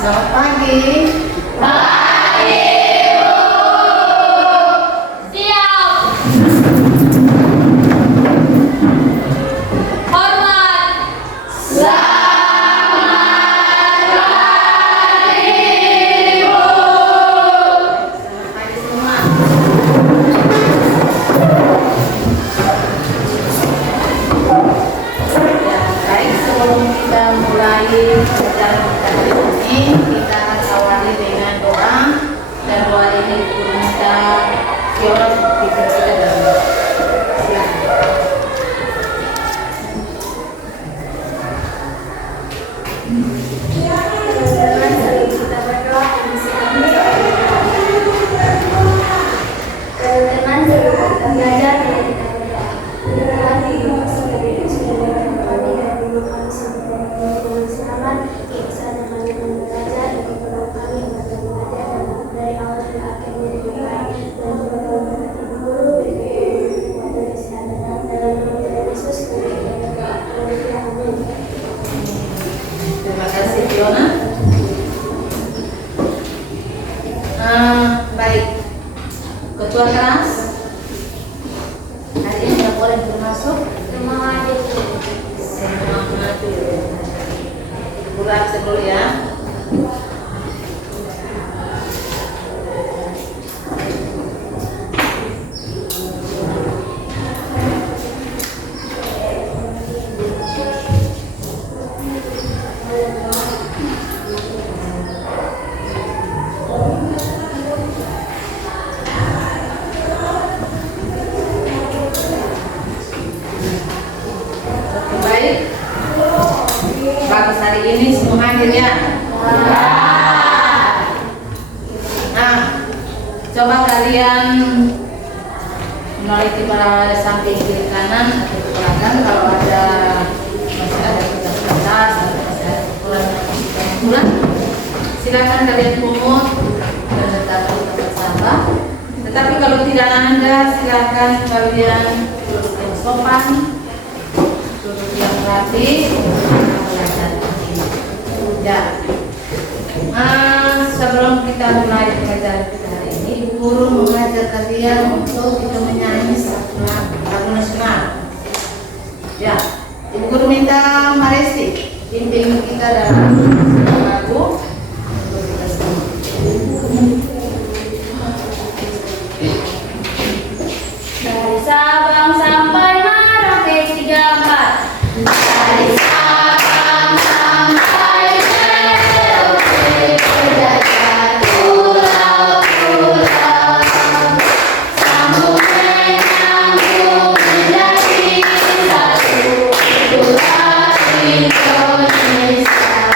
Selamat pagi. Pagi, Bu. Siap. Hormat. Selamat pagi, Bu. Selamat pagi semua. Ya, baik, sebelum kita mulai pelajaran kita hari ini, kita akan awali dengan doa, dan doa ini guru minta Fiona pimpin kita dalam doa. Silakan. Teman-teman, sebelum kita berdoa, teman-teman, sebelum kita belajar, mari kita berdoa. Tuhan, terima kasih kami sudah datang kami dan dulu kami sampai dengan selamat. Kiranya kami belajar dan berdoa kami agar belajar dari awal hingga akhirnya dengan baik dan berdoa guru dari kesehatan dalam nama Yesus kami berdoa. Amin. Terima kasih Fiona. Baik, ketua kelas hari ini tidak boleh bermasuk. Semangat Semangat guru absen dulu ya. Baik, bagus hari ini semua hadir ya. Nah, coba kalian meneliti pada samping kiri kanan atau ke belakang kalau ada masih ada tugas-tugas atau masih ada kekurangan, silakan kalian pungut dan letakkan di tempat sampah. Tetapi kalau tidak ada, silakan kalian duduk yang sopan, duduk yang rapi, belajar ini. Ya. Sebelum kita mulai pelajaran kita hari ini, Ibu Guru mengajar kalian untuk kita menyanyi satu lagu nasional. Ya, Ibu Guru minta Maristi bimbing kita dalam lagu untuk kita semua. Dari Sabang sampai Merauke 34. Dari Sabang sampai Merauke berjajah pulau-pulau, sambung menyambung menjadi satu, itulah Indonesia.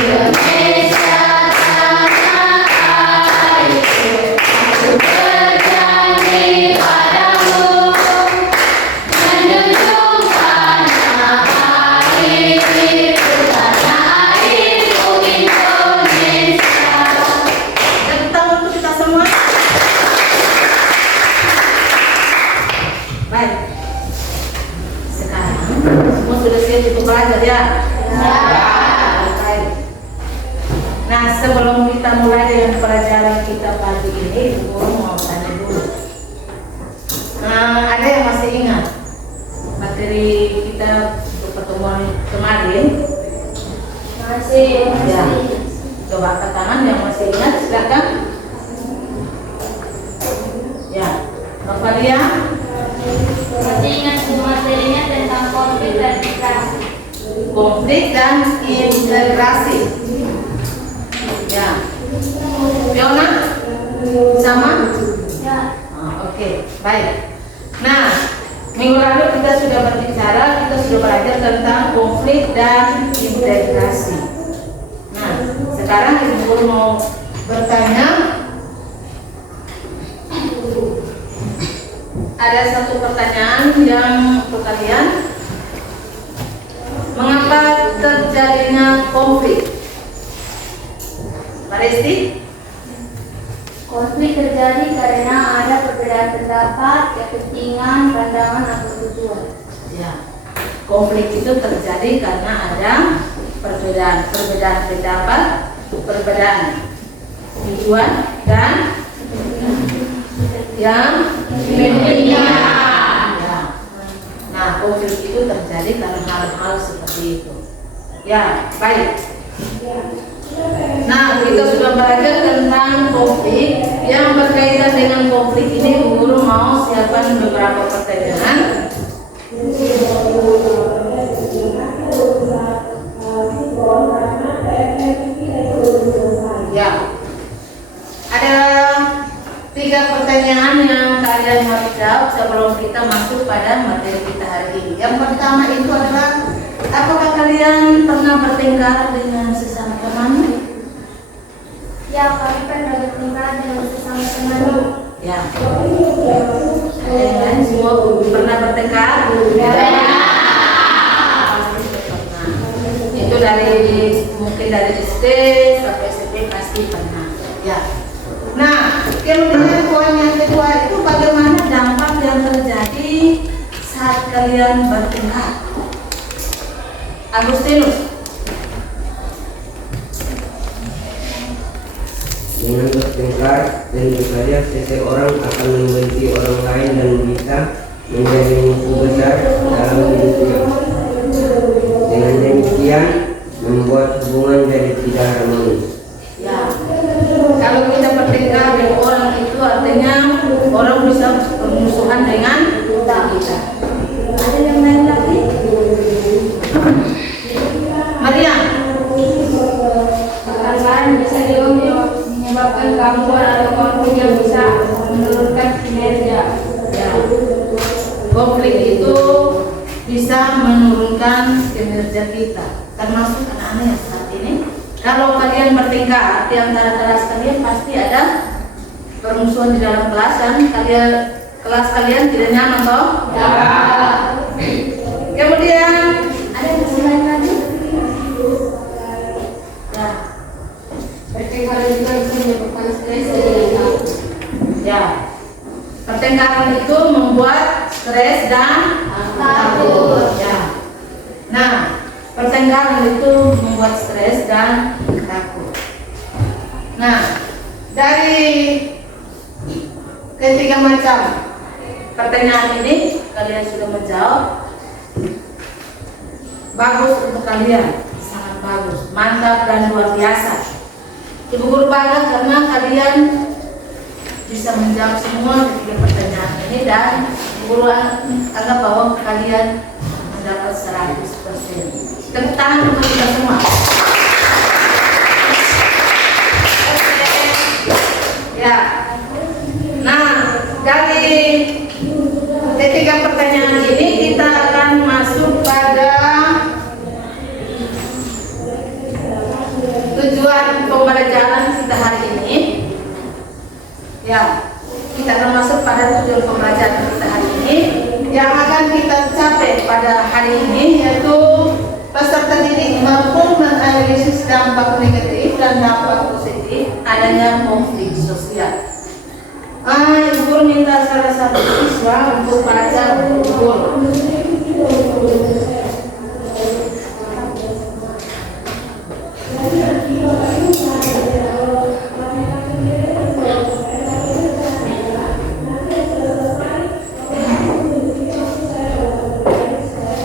Indonesia tanah airku, aku berjanji padamu, menjunjung tanah airku, tanah airku Indonesia. Tepuk tangan untuk kita semua. Baik. Sekarang semua sudah siap untuk belajar ya? Baik. Nah, sebelum kita mulai dengan pelajaran kita pagi ini, Ibu Guru mau tanya dulu. Ada yang masih ingat materi kita untuk pertemuan kemarin? Masih. Ya. Coba angkat tangan yang masih ingat, silakan. Ya, Novalia. Masih ingat materinya tentang konflik dan integrasi. Konflik dan integrasi. Ya. Fiona, sama? Ya. Oke, baik. Nah, minggu lalu kita sudah berbicara, kita sudah belajar tentang konflik dan integrasi. Nah, sekarang Ibu Guru mau bertanya. Ada satu pertanyaan yang untuk kalian. Mengapa terjadinya konflik? Maristi? Konflik terjadi karena ada perbedaan pendapat, kepentingan, pandangan, atau tujuan. Ya. Konflik itu terjadi karena ada perbedaan pendapat, perbedaan tujuan dan yang berbeda. Ya. Nah, konflik itu terjadi karena hal-hal seperti itu. Ya, baik. Nah, kita sudah belajar tentang konflik. Yang berkaitan dengan konflik ini, Bu Guru mau siapkan beberapa pertanyaan. Ya, ada 3 pertanyaan yang kalian harus jawab sebelum kita masuk pada materi kita hari ini. Yang pertama itu adalah, apakah kalian pernah bertengkar dengan sesama teman? Ya, kami pernah bertengkar dengan sesama teman. Ya. Ada yang lain semua pernah bertengkar? Ya. Pasti pernah. Itu mungkin dari SD sampai SMP pasti pernah. Ya. Nah, kemudian poin yang kedua itu bagaimana dampak yang terjadi saat kalian bertengkar? Agustinus. Dengan bertengkar, tentu saja seseorang akan membenci orang lain dan bisa menjadi musuh besar dalam hidupnya. Dengan demikian, membuat hubungan jadi tidak harmonis. Ya, kalau kita bertengkar dengan orang itu artinya orang bisa bermusuhan dengan kita. Ada yang lain lagi? Maria. Pertengkaran bisa juga menyebabkan gangguan atau konflik yang bisa menurunkan kinerja. Ya. Konflik itu bisa menurunkan kinerja kita, termasuk anak-anak yang saat ini. Kalau kalian bertengkar di antara kelas kalian pasti ada permusuhan di dalam kelas dan kelas kalian tidak nyaman toh? Ya. Kemudian ada yang lain lagi? Ya. Pertengkaran juga bisa menyebabkan stres dan Ya. Pertengkaran itu membuat stres dan takut. Ya. Nah, pertengkaran itu membuat stres dan takut. Nah, dari ketiga macam pertanyaan ini kalian sudah menjawab. Bagus untuk kalian, sangat bagus, mantap dan luar biasa. Ibu Guru bangga karena kalian bisa menjawab semua ketiga pertanyaan ini dan Ibu Guru anggap bahwa kalian mendapat 100%. Tepuk tangan untuk kita semua. Ya. Nah, dari ketiga pertanyaan ini kita akan masuk pada tujuan pembelajaran kita hari ini. Ya, kita akan masuk pada tujuan pembelajaran kita hari ini yang akan kita capai pada hari ini, yaitu peserta didik mampu menganalisis dampak negatif dan dampak positif adanya konflik sosial. Ibu Guru minta salah satu siswa untuk baca buku.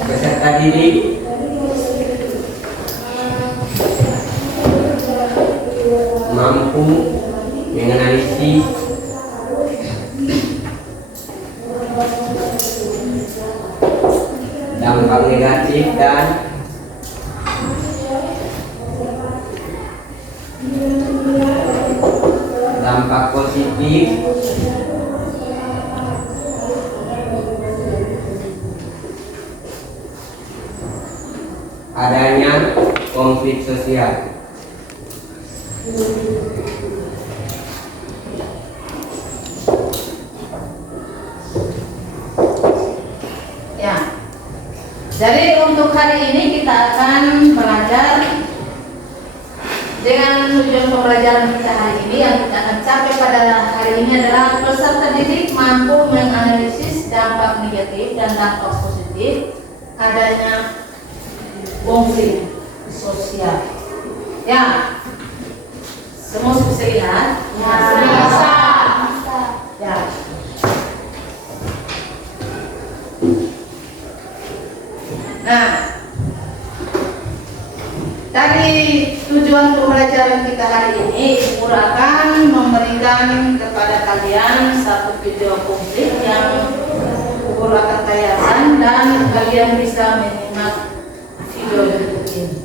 Peserta didik mampu menganalisis dampak negatif dan dampak positif adanya konflik sosial. Ya. Jadi untuk hari ini kita akan belajar dengan tujuan pembelajaran kita hari ini yang kita akan capai pada hari ini adalah peserta didik mampu menganalisis dampak negatif dan dampak positif adanya konflik sosial. Ya, semua bisa lihat? Ya. Bisa. Ya. Nah, dari tujuan pembelajaran kita hari ini, Ibu akan memberikan kepada kalian satu video komplit yang Ibu akan tayangkan dan kalian bisa menyimak video berikut ini.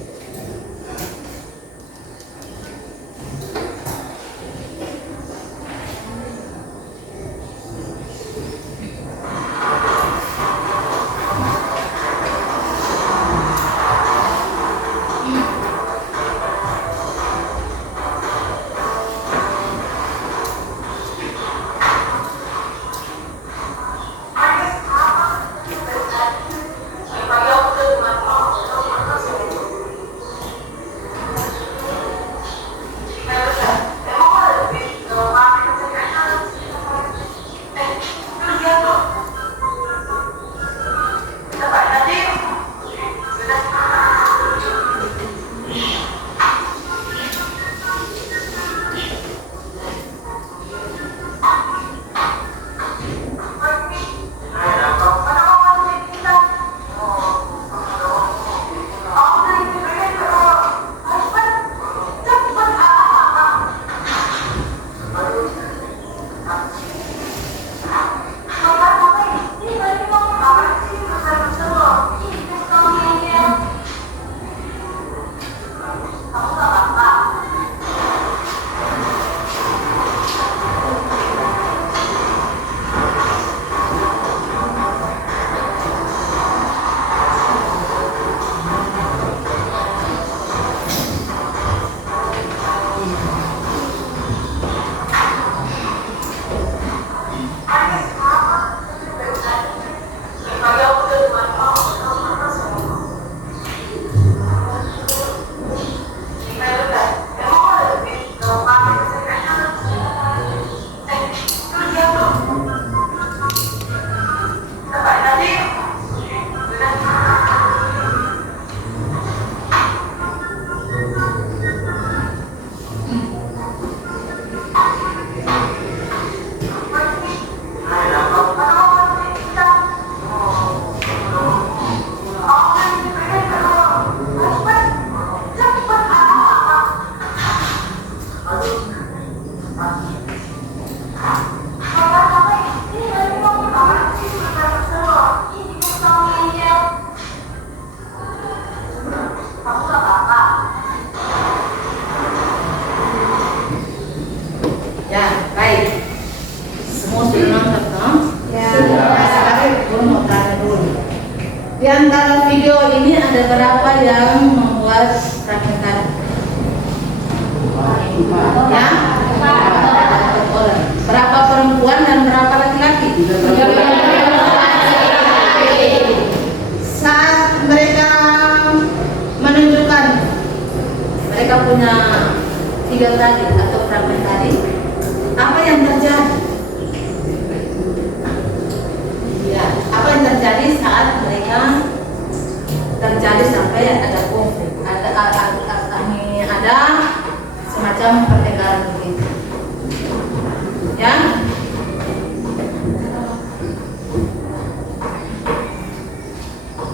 Ya, baik. Semua sudah nonton, toh? Ya. Nah, sekarang Ibu mau tanya dulu. Di antara video ini ada berapa yang membuat fragmentari? Ya? Ada orang. Berapa perempuan dan berapa laki-laki? Saat mereka menunjukkan mereka punya 3 tadi atau fragmentari, apa yang terjadi? Ya, apa yang terjadi saat mereka terjadi sampai ada konflik, ada semacam pertengkaran begitu. Ya,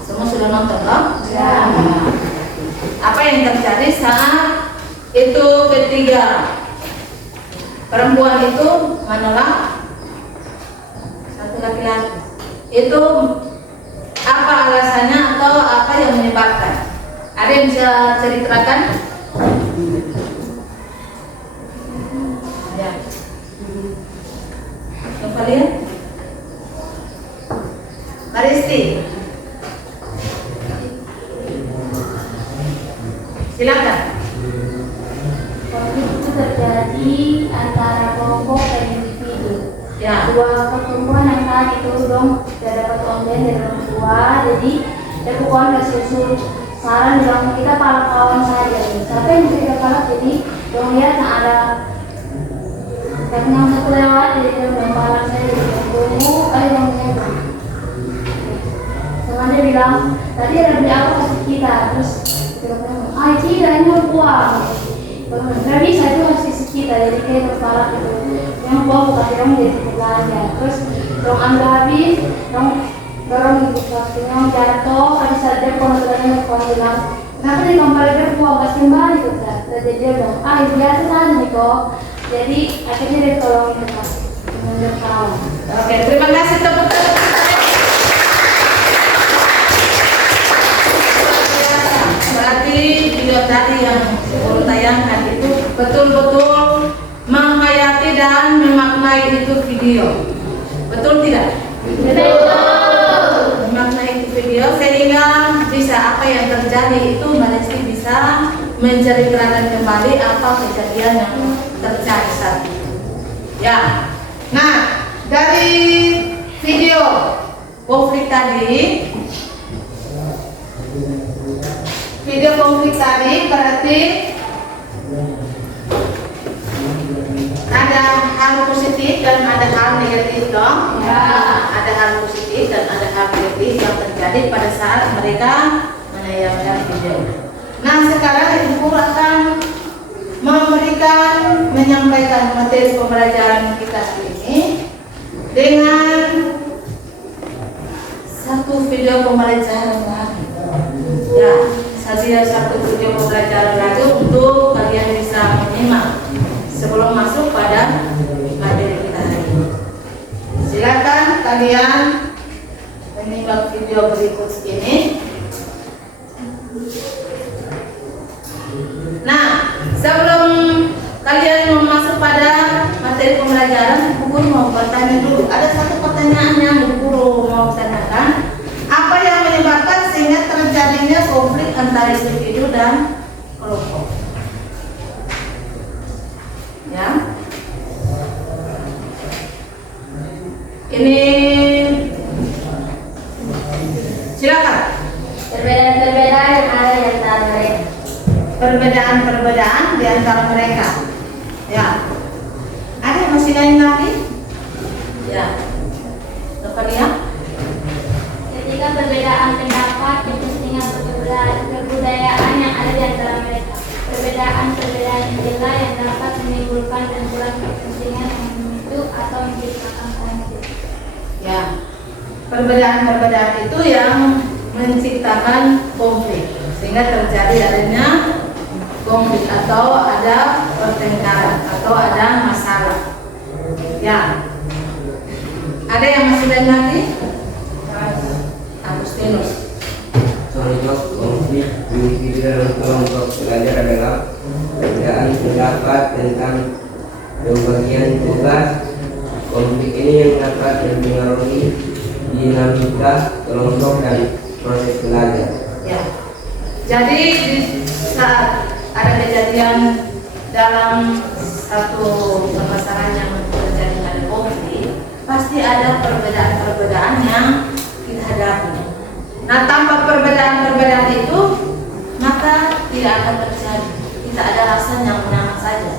semua sudah nonton toh? Ya. Apa yang terjadi saat itu ketiga perempuan itu menolak satu laki-laki? Itu apa alasannya atau apa yang menyebabkan? Ada yang bisa ceritakan? Ya. Coba lihat. Maristi. Silakan. Konflik itu terjadi antara kelompok dan individu. Ya. Dua perempuan yang tadi itu dong tidak dapat online dari orang tua, jadi dia bukan kasih saran bilang kita para kawan saja. Siapa yang bisa kalah, jadi dong lihat nah ada yang satu lewat jadi dia bilang para saya jadi tunggu, ayo dong lihat. Sama dia bilang tadi ada beli apa kasih kita, terus kita bilang itu tidak hanya buang. Nggak bisa itu harus sisi kita, jadi kayak kepala gitu. Yang buang bukan yang jadi belanja. Terus dong ambil habis, dong dorong gitu plastiknya jatuh, habis saja konsulennya bilang, kenapa di kembali berbuang kasih kembali gitu kan? Jadi dia bilang, biasa saja nih kok. Jadi akhirnya dia tolong itu kan, menurut kawan. Oke, terima kasih tepuk tangan. Berarti video tadi yang baru tayangkan itu betul-betul menghayati dan memaknai itu video. Betul tidak? Betul. Memaknai itu video sehingga bisa apa yang terjadi itu mesti bisa menceritakan kembali apa kejadian yang terjadi saat itu. Ya. Nah, dari video konflik tadi berarti ada hal positif dan ada hal negatif dong. Ya. Ada hal positif dan ada hal negatif yang terjadi pada saat mereka menayangkan video. Nah, sekarang Ibu akan menyampaikan materi pembelajaran kita ini dengan satu video pembelajaran lagi. Ya, saja satu video pembelajaran lagi untuk kalian bisa menyimak sebelum masuk pada materi kita hari ini. Silakan kalian menyimak video berikut ini. Nah, sebelum kalian masuk pada materi pembelajaran, Bu Guru mau bertanya dulu. Ada satu pertanyaan yang Bu Guru mau tanyakan. Apa yang menyebabkan sehingga terjadinya konflik antara individu dan kelompok? Ya. Ini silakan. Perbedaan-perbedaan yang ada di antara mereka. Perbedaan-perbedaan di antara mereka. Ya. Ada yang masih lain lagi? Ya. Novalia? Ketika perbedaan pendapat dan kepentingan kebudayaan yang ada di antara mereka. Perbedaan-perbedaan inilah yang dapat menimbulkan benturan kepentingan yang memicu atau menciptakan konflik. Ya. Perbedaan-perbedaan itu yang menciptakan konflik sehingga terjadi adanya konflik atau ada pertengkaran atau ada masalah. Ya. Ada yang masih lain lagi? Agustinus. Contoh konflik individu dalam kelompok belajar adalah perbedaan pendapat tentang pembagian tugas. Konflik ini yang dapat mempengaruhi dinamika kelompok dan proses belajar. Ya. Jadi di saat ada kejadian dalam satu permasalahan yang terjadi pada konflik, pasti ada perbedaan-perbedaan yang kita hadapi. Nah, tanpa perbedaan-perbedaan itu, maka tidak akan terjadi. Kita ada rasa nyaman saja.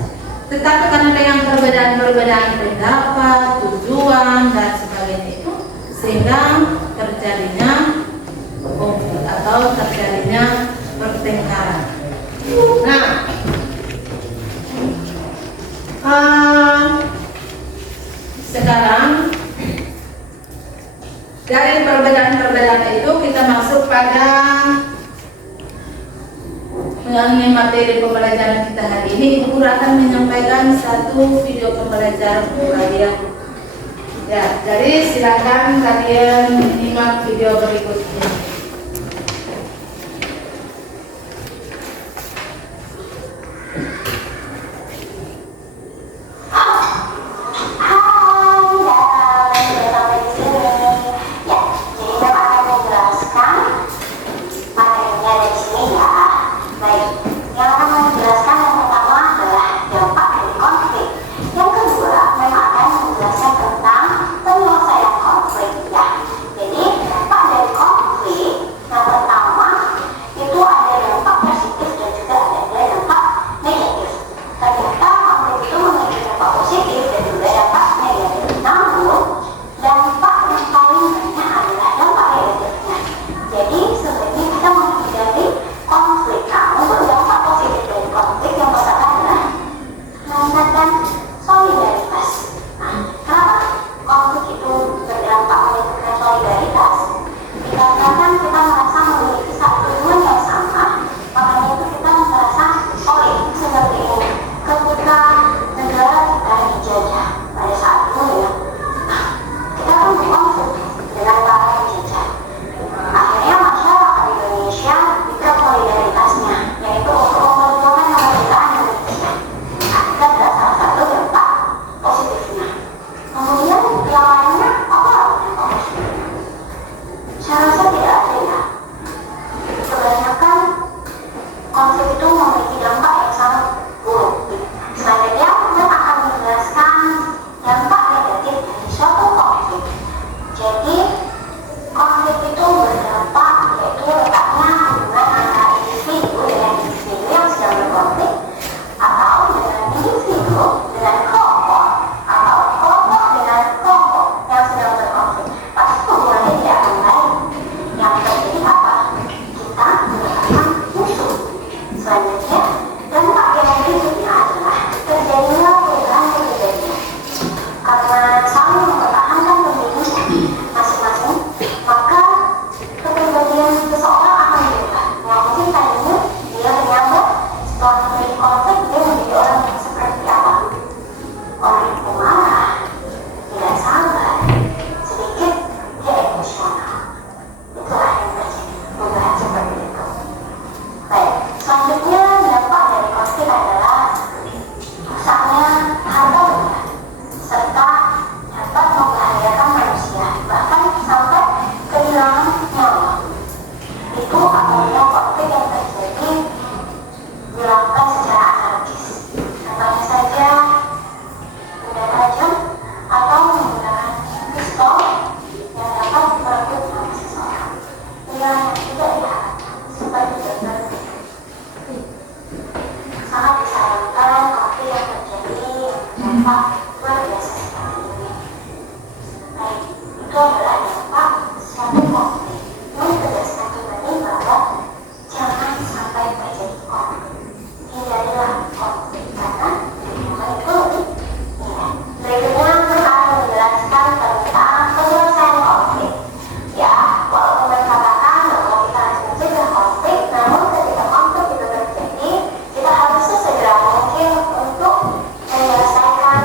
Tetapi karena dengan perbedaan-perbedaan pendapat, tujuan dan sebagainya itu, sehingga terjadinya konflik atau terjadinya pertengkaran. Nah, sekarang dari perbedaan-perbedaan itu kita masuk pada mengenai materi pembelajaran kita hari ini. Ibu Guru akan menyampaikan satu video pembelajaran untuk kalian. Ya, jadi silakan kalian menyimak video berikut ini. Jadi dampak dari konflik selanjutnya, dampak yang berikutnya adalah terjadinya perubahan kepribadian. Karena saling mempertahankan pemiliknya masing-masing, maka kepribadian seseorang akan berubah. Yang mungkin tadinya dia menyambar, setelah memiliki konflik dia menjadi orang yang seperti apa? Orang yang pemarah, tidak sabar, sedikit dia emosional. Itulah yang terjadi, perubahan seperti itu. Baik, selanjutnya dampak dari konflik adalah rusaknya harta benda, serta dapat membahayakan manusia, bahkan sampai kehilangan nyawa. Itu apabila konflik yang terjadi dilakukan secara anarkis. Contohnya saja benda tajam atau menggunakan pistol yang dapat merebut nyawa seseorang. Yang tidak diharapkan seperti contoh sangat disayangkan konflik yang terjadi dampak luar biasa seperti ini. Baik, itu adalah dampak suatu konflik yang tegaskan kembali bahwa jangan sampai terjadi konflik. Hindarilah konflik karena hubungan itu lebih indah. Berikutnya saya akan menjelaskan tentang penyelesaian konflik. Ya, walaupun mereka katakan bahwa kita harus mencegah konflik, namun ketika konflik itu terjadi, kita harus sesegera mungkin untuk menyelesaikan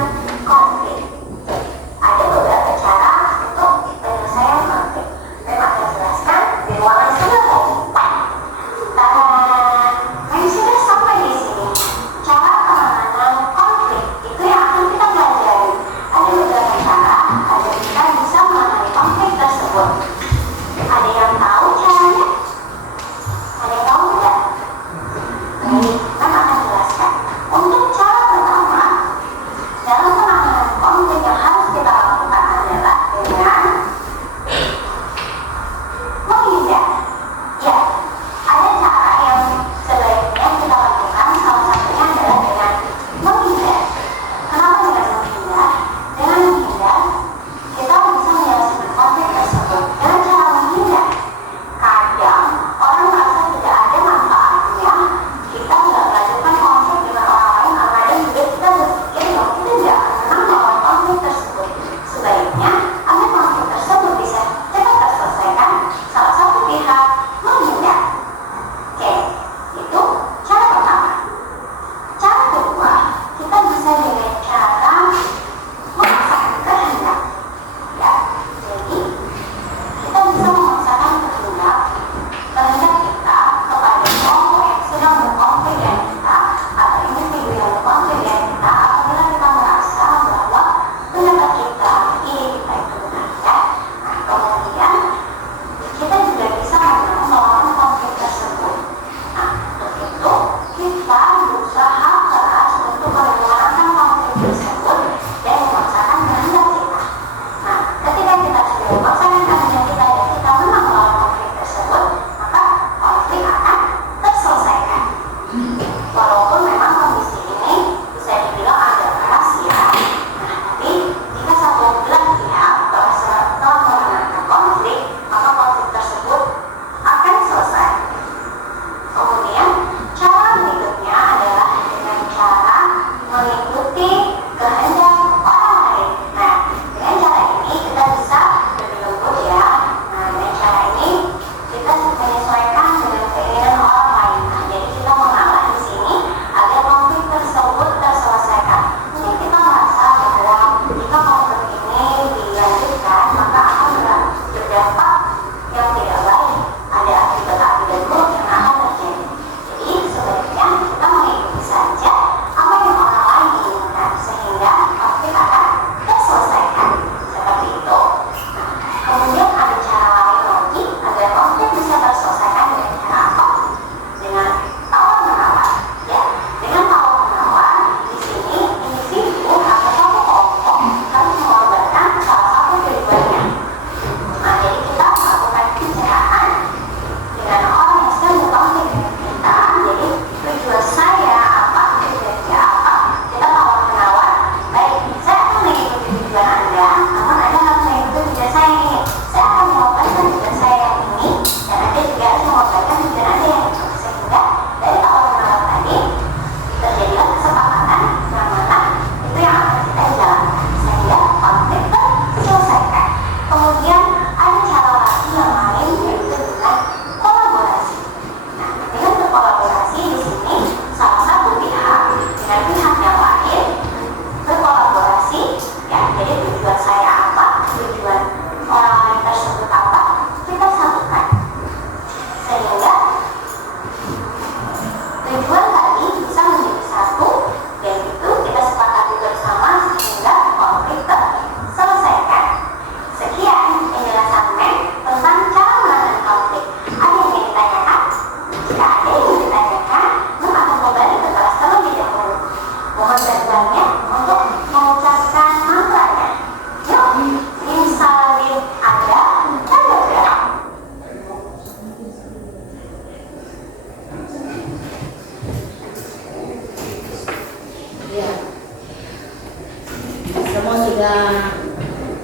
semua sudah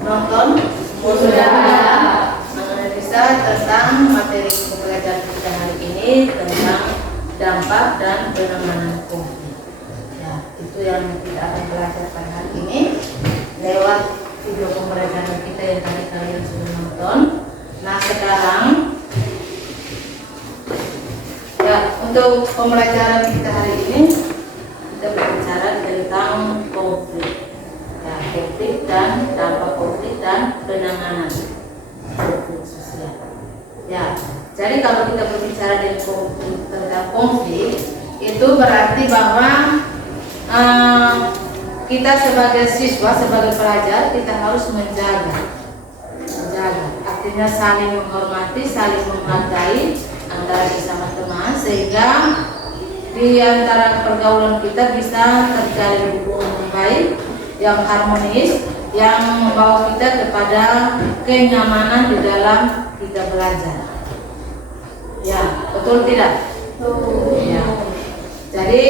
nonton, semua sudah menganalisa tentang materi pembelajaran kita hari ini tentang dampak dan penanganan COVID. Ya, itu yang kita akan belajar pada hari ini lewat video pembelajaran kita yang tadi kalian sudah nonton. Nah, sekarang ya, untuk pembelajaran kita hari ini kita berbicara tentang konflik. Ya, konflik dan dampak konflik dan penanganan konflik sosial. Ya, jadi kalau kita berbicara tentang konflik, itu berarti bahwa kita sebagai siswa, sebagai pelajar, kita harus menjaga. Artinya saling menghormati, saling menghargai antara sesama teman, sehingga di antara pergaulan kita bisa terjalin hubungan yang baik, yang harmonis, yang membawa kita kepada kenyamanan di dalam kita belajar. Ya, betul tidak? Ya. Jadi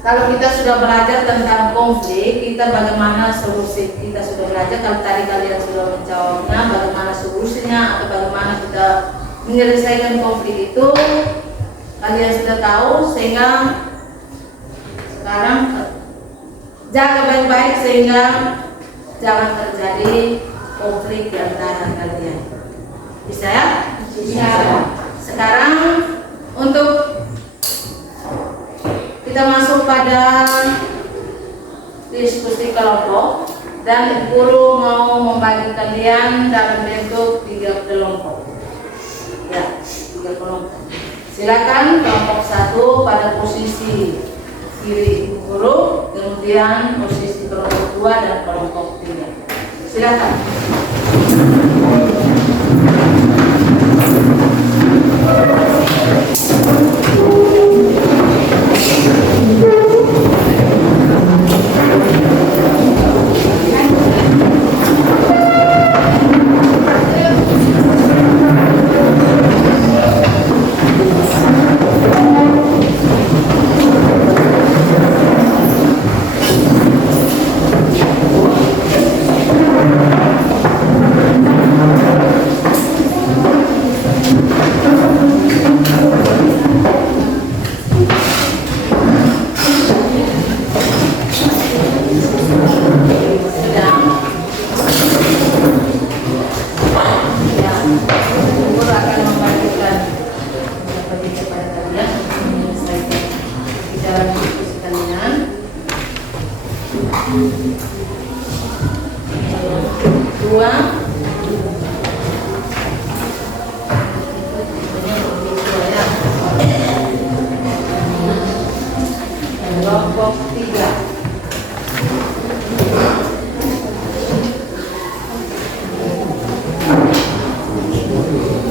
kalau kita sudah belajar tentang konflik, kita bagaimana solusi, kita sudah belajar. Kalau tadi kalian sudah menjawabnya, bagaimana solusinya atau bagaimana kita menyelesaikan konflik itu, kalian sudah tahu. Sehingga sekarang jaga baik-baik sehingga jangan terjadi konflik di antara kalian. Bisa ya? Bisa. Sekarang untuk kita masuk pada diskusi kelompok, dan guru mau membagi kalian dalam bentuk 3 kelompok. Ya, 3 kelompok. Silakan kelompok 1 pada posisi kiri guru, kemudian posisi kelompok 2 dan kelompok 3. Silakan. Kelompok 3.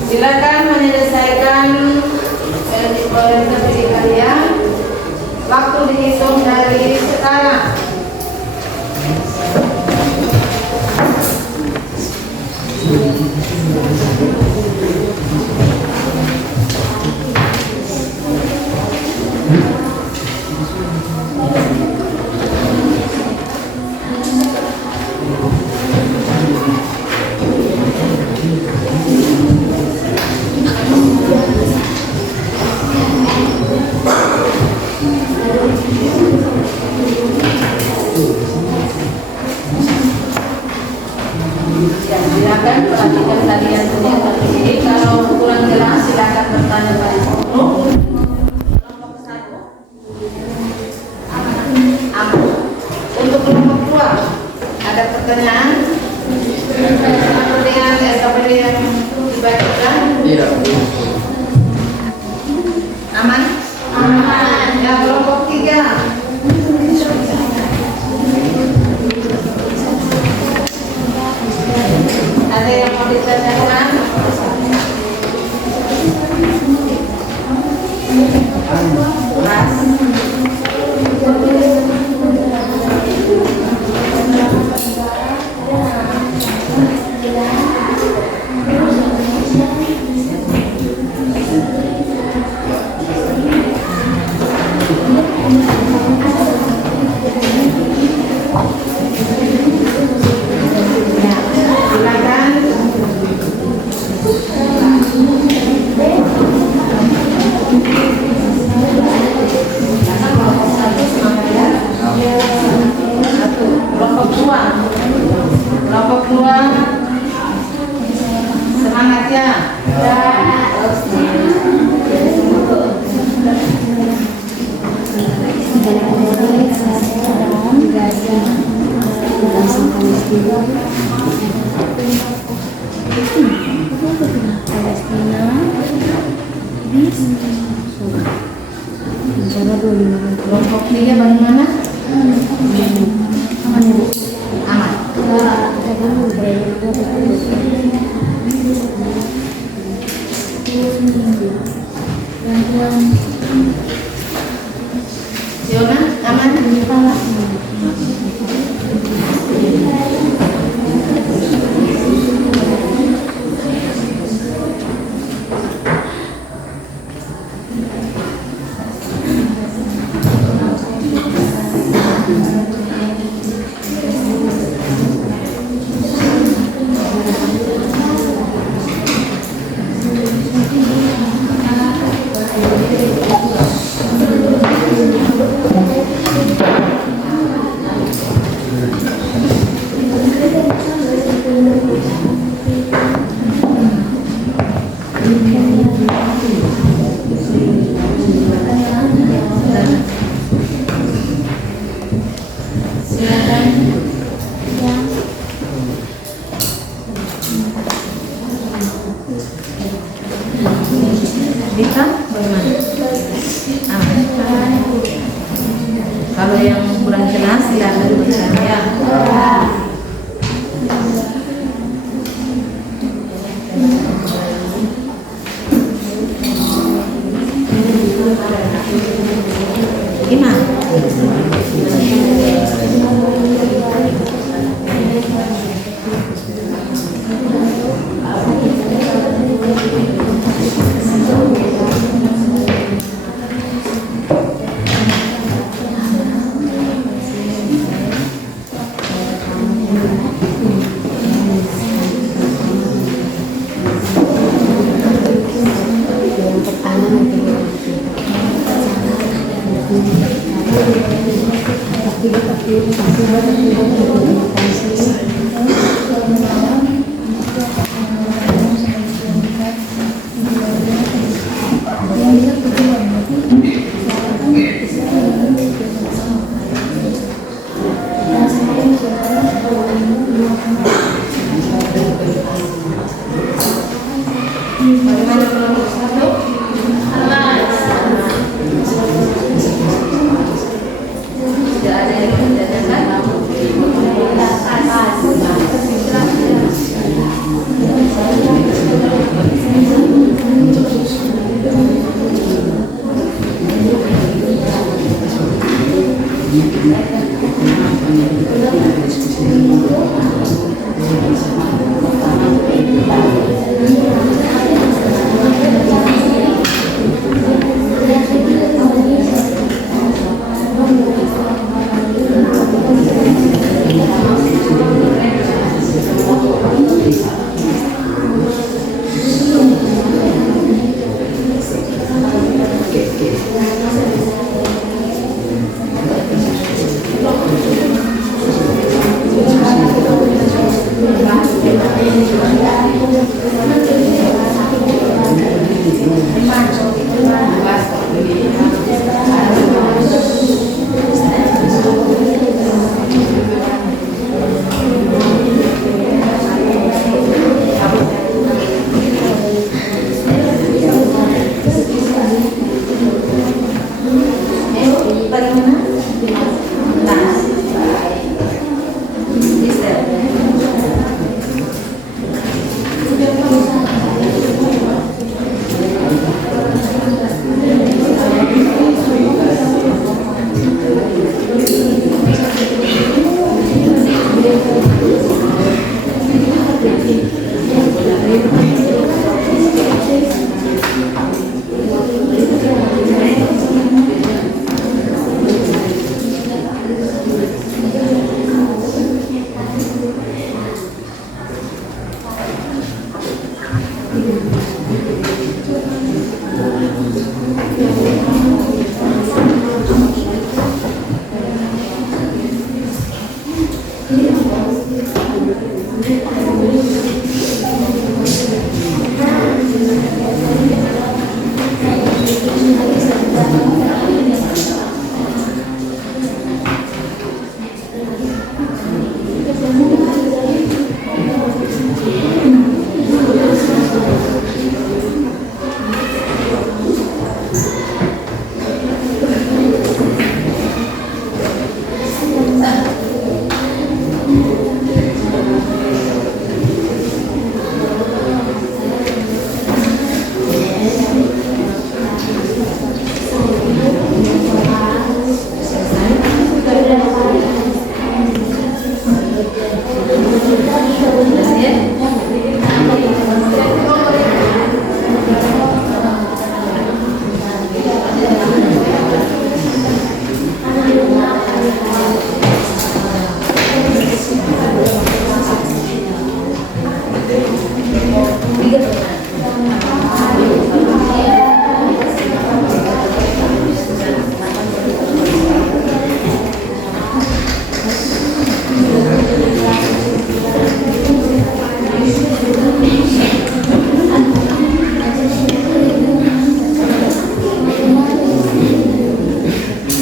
Silakan menyelesaikan presentasi kalian. Waktu dihitung dari sekarang. Ya, silakan perhatikan kalian kegiatan ini. Kalau kurang jelas silakan bertanya pada guru. Kelompok 1 aman. Untuk kelompok 2 ada pertanyaan dengan SKPD yang dibacakan? Tidak. Aman? Aman. Ya, kelompok 3. Ada yang mau ditanyakan? Kelompok tiga bagaimana? Aman. Siona, aman? Dita, bagaimana? Aman. Kalau yang kurang jelas silakan bertanya. Iman.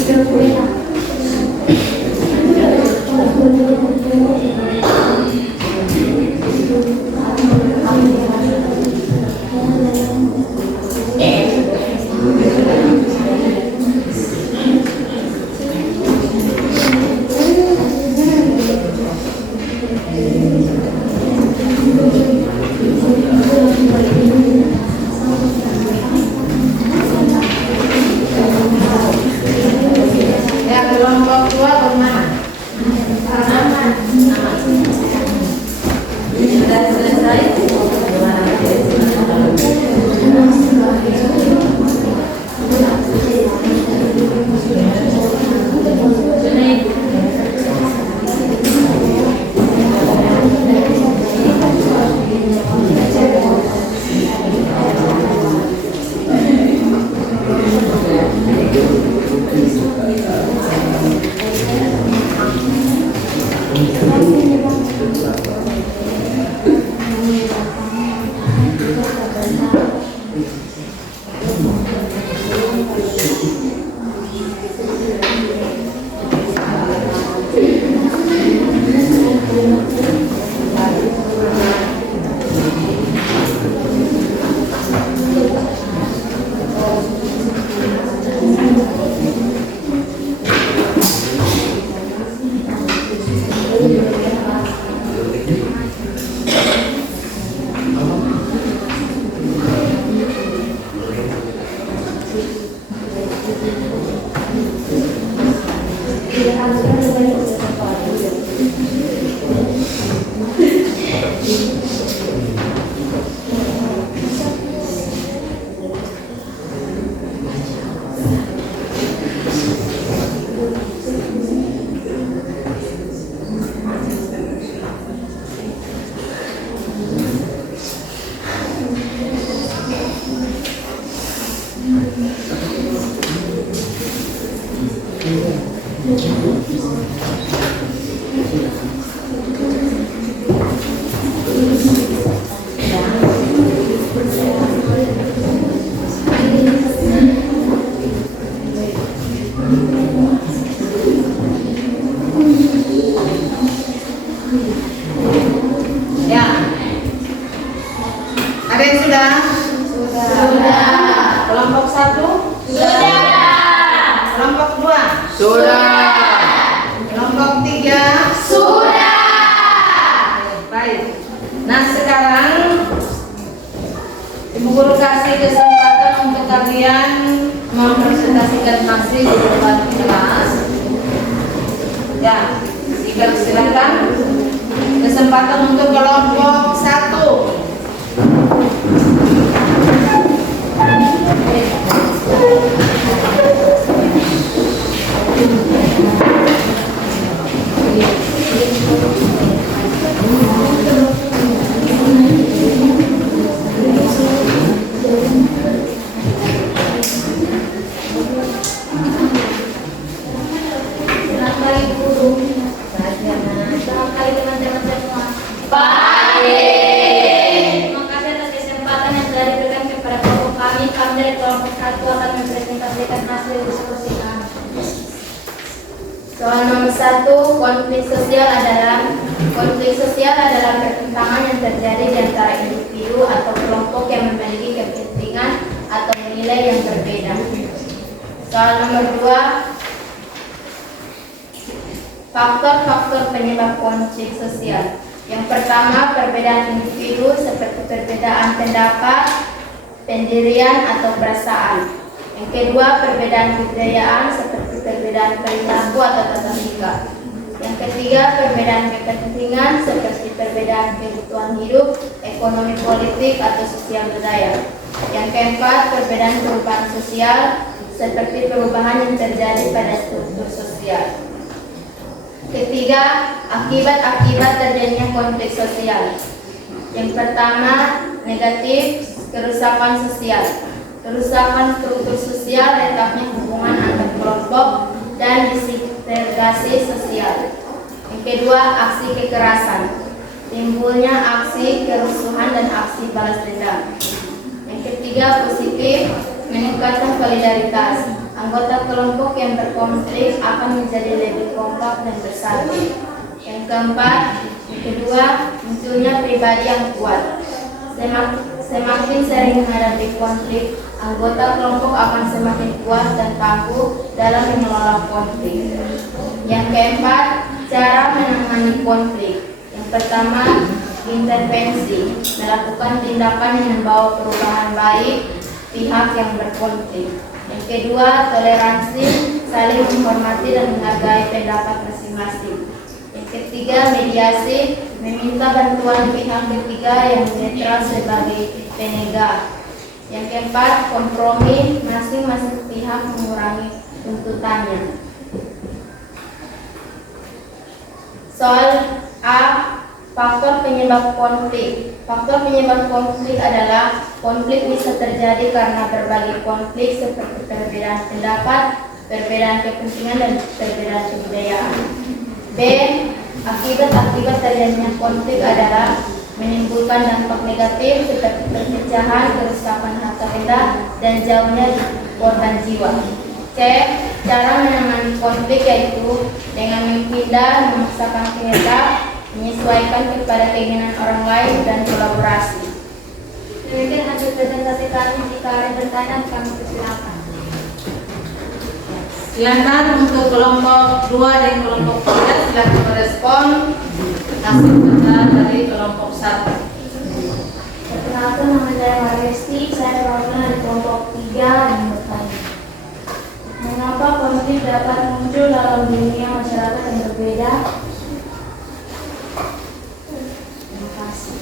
Ya, kelompok 2 bagaimana? Sudah selesai? Ya. Ada yang sudah? Sudah. Kelompok 1? Sudah. Kelompok 2? Sudah. Kelompok 3? Sudah. Baik. Nah, sekarang Ibu Guru kasih kesempatan untuk kalian mempresentasikan hasil di depan kelas. Ya, silakan. Kesempatan untuk kelompok 1. Selamat pagi guru. Selamat pagi teman-teman semua. Terima kasih atas kesempatan yang telah diberikan kepada kelompok kami. Kami dari kelompok 1 akan mempresentasikan hasil diskusi kami. Soal nomor 1, konflik sosial adalah pertentangan yang terjadi di antara individu atau kelompok yang memiliki kepentingan atau nilai yang berbeda. Soal nomor 2, faktor-faktor penyebab konflik sosial. Yang pertama, perbedaan individu seperti perbedaan pendapat, pendirian atau perasaan. Yang kedua, perbedaan kebudayaan seperti perbedaan perilaku atau tata sikap. Yang ketiga, perbedaan kepentingan seperti perbedaan kebutuhan hidup, ekonomi politik atau sosial budaya. Yang keempat, perbedaan perubahan sosial seperti perubahan yang terjadi pada struktur sosial. Ketiga, akibat-akibat terjadinya konflik sosial. Yang pertama, negatif, kerusakan sosial. Kerusakan struktur sosial letaknya hubungan antar kelompok dan disintegrasi sosial. Yang kedua, aksi kekerasan. Timbulnya aksi kerusuhan dan aksi balas dendam. Yang ketiga, positif, meningkatkan solidaritas. Anggota kelompok yang berkonflik akan menjadi lebih kompak dan bersatu. Yang keempat, yang kedua, munculnya pribadi yang kuat. Semakin sering menghadapi konflik, anggota kelompok akan semakin kuat dan tangguh dalam mengelola konflik. Yang keempat, cara menangani konflik. Yang pertama, intervensi, melakukan tindakan yang membawa perubahan baik pihak yang berkonflik. Yang kedua, toleransi, saling menghormati dan menghargai pendapat masing-masing. Yang ketiga, mediasi, meminta bantuan pihak ketiga yang netral sebagai penegak. Yang keempat, kompromi, masing-masing pihak mengurangi tuntutannya. Soal A, faktor penyebab konflik. Faktor penyebab konflik adalah konflik bisa terjadi karena berbagai konflik seperti perbedaan pendapat, perbedaan kepentingan, dan perbedaan kebudayaan. B, akibat-akibat terjadinya konflik adalah menimbulkan dampak negatif seperti perpecahan, kerusakan harta benda, dan jauhnya korban jiwa. C, cara menangani konflik yaitu dengan menghindar, memaksakan kehendak, menyesuaikan kepada keinginan orang lain, dan kolaborasi. Demikian hasil presentasi kami. Jika ada yang bertanya, kami persilakan. Silakan untuk kelompok 2 dan kelompok 3 silakan merespon hasil data dari kelompok 1. Perkenalkan, nama saya Mariesti. Saya perwakilan dari kelompok 3 yang bertanya. Mengapa konflik dapat muncul dalam dunia masyarakat yang berbeda? Terima kasih.